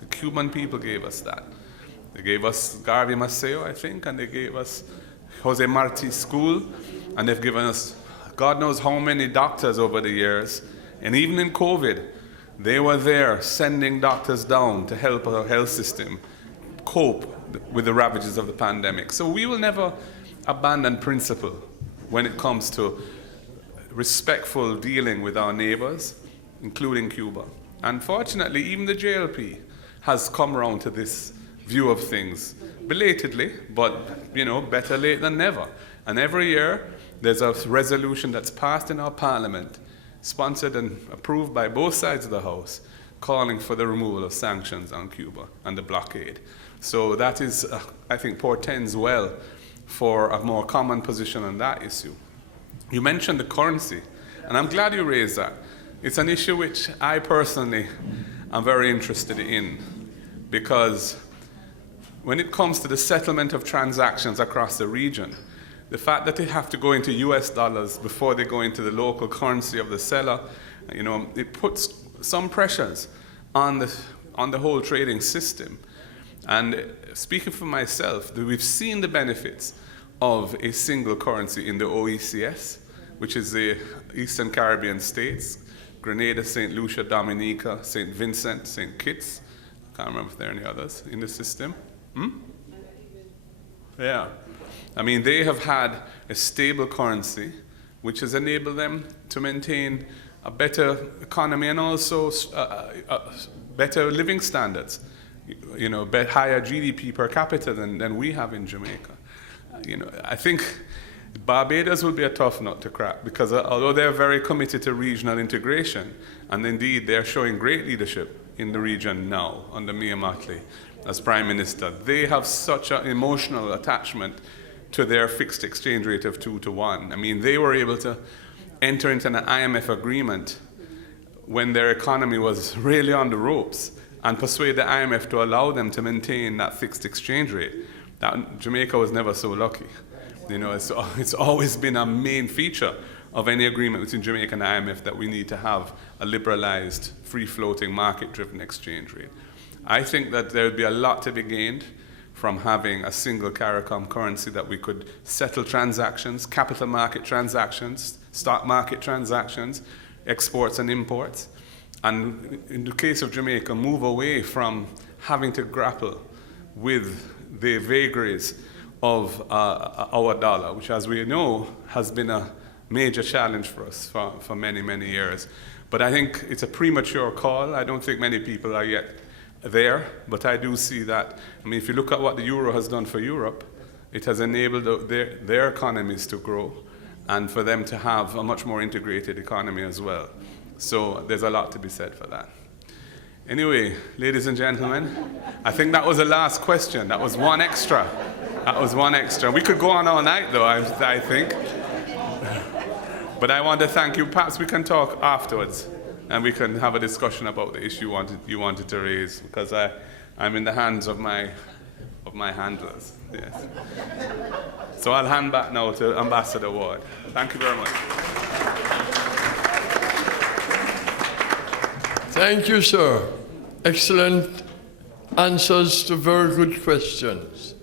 The Cuban people gave us that. They gave us Garvey Maceo, I think, and they gave us Jose Marti School, and they've given us God knows how many doctors over the years. And even in COVID, they were there sending doctors down to help our health system cope with the ravages of the pandemic. So we will never abandon principle when it comes to respectful dealing with our neighbors, including Cuba. Unfortunately, even the JLP has come around to this view of things, belatedly, but better late than never. And every year, there's a resolution that's passed in our parliament, sponsored and approved by both sides of the House, calling for the removal of sanctions on Cuba and the blockade. So that is, I think, portends well for a more common position on that issue. You mentioned the currency, and I'm glad you raised that. It's an issue which I personally am very interested in, because when it comes to the settlement of transactions across the region, the fact that they have to go into US dollars before they go into the local currency of the seller, it puts some pressures on the whole trading system. And speaking for myself, we've seen the benefits of a single currency in the OECS, which is the Eastern Caribbean states, Grenada, St. Lucia, Dominica, St. Vincent, St. Kitts. Can't remember if there are any others in the system. Yeah. I mean, they have had a stable currency, which has enabled them to maintain a better economy and also better living standards, higher GDP per capita than we have in Jamaica. I think Barbados will be a tough nut to crack, because although they're very committed to regional integration, and indeed they're showing great leadership in the region now under Mia Mottley as Prime Minister, they have such an emotional attachment to their fixed exchange rate of 2-to-1. I mean, they were able to enter into an IMF agreement when their economy was really on the ropes and persuade the IMF to allow them to maintain that fixed exchange rate. Jamaica was never so lucky. It's always been a main feature of any agreement between Jamaica and the IMF that we need to have a liberalized, free-floating, market-driven exchange rate. I think that there would be a lot to be gained from having a single CARICOM currency that we could settle transactions, capital market transactions, stock market transactions, exports and imports, and in the case of Jamaica, move away from having to grapple with the vagaries of our dollar, which, as we know, has been a major challenge for us for many, many years. But I think it's a premature call. I don't think many people are yet there, but I do see that. I mean, if you look at what the euro has done for Europe, it has enabled their economies to grow and for them to have a much more integrated economy as well. So there's a lot to be said for that. Anyway, ladies and gentlemen, I think that was the last question. That was one extra. That was one extra. We could go on all night, though, I think. But I want to thank you. Perhaps we can talk afterwards, and we can have a discussion about the issue you wanted to raise, because I'm in the hands of my handlers. Yes. So I'll hand back now to Ambassador Ward. Thank you very much. Thank you, sir. Excellent answers to very good questions.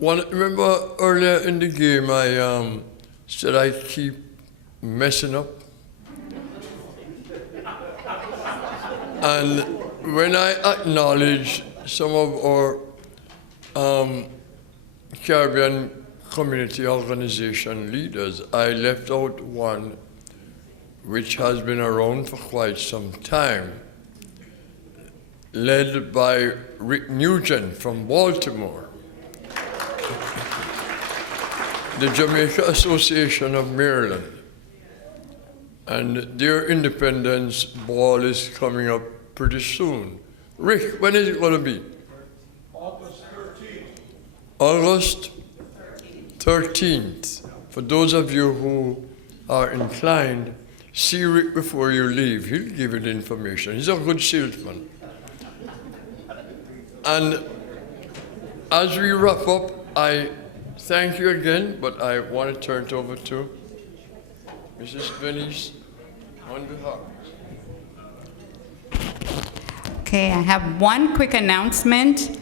Remember earlier in the game I said I keep messing up? And when I acknowledge some of our Caribbean community organization leaders, I left out one which has been around for quite some time, led by Rick Nugent from Baltimore. The Jamaica Association of Maryland. And their independence ball is coming up pretty soon. Rick, when is it going to be? August 13th. August 13th. For those of you who are inclined, see Rick before you leave. He'll give you the information. He's a good salesman. And as we wrap up, I thank you again, but I want to turn it over to Mrs. Venice on behalf. Okay, I have one quick announcement.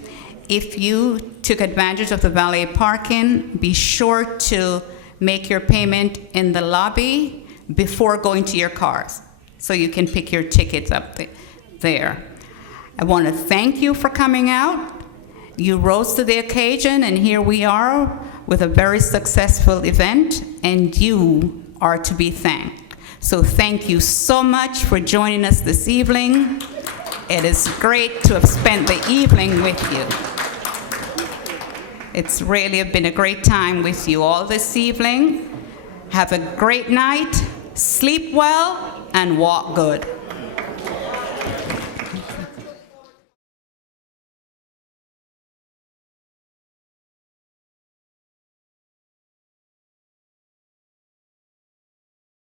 If you took advantage of the valet parking, be sure to make your payment in the lobby before going to your cars, so you can pick your tickets up there. I want to thank you for coming out. You rose to the occasion, and here we are with a very successful event, and you are to be thanked. So thank you so much for joining us this evening. It is great to have spent the evening with you. It's really been a great time with you all this evening. Have a great night, sleep well, and walk good.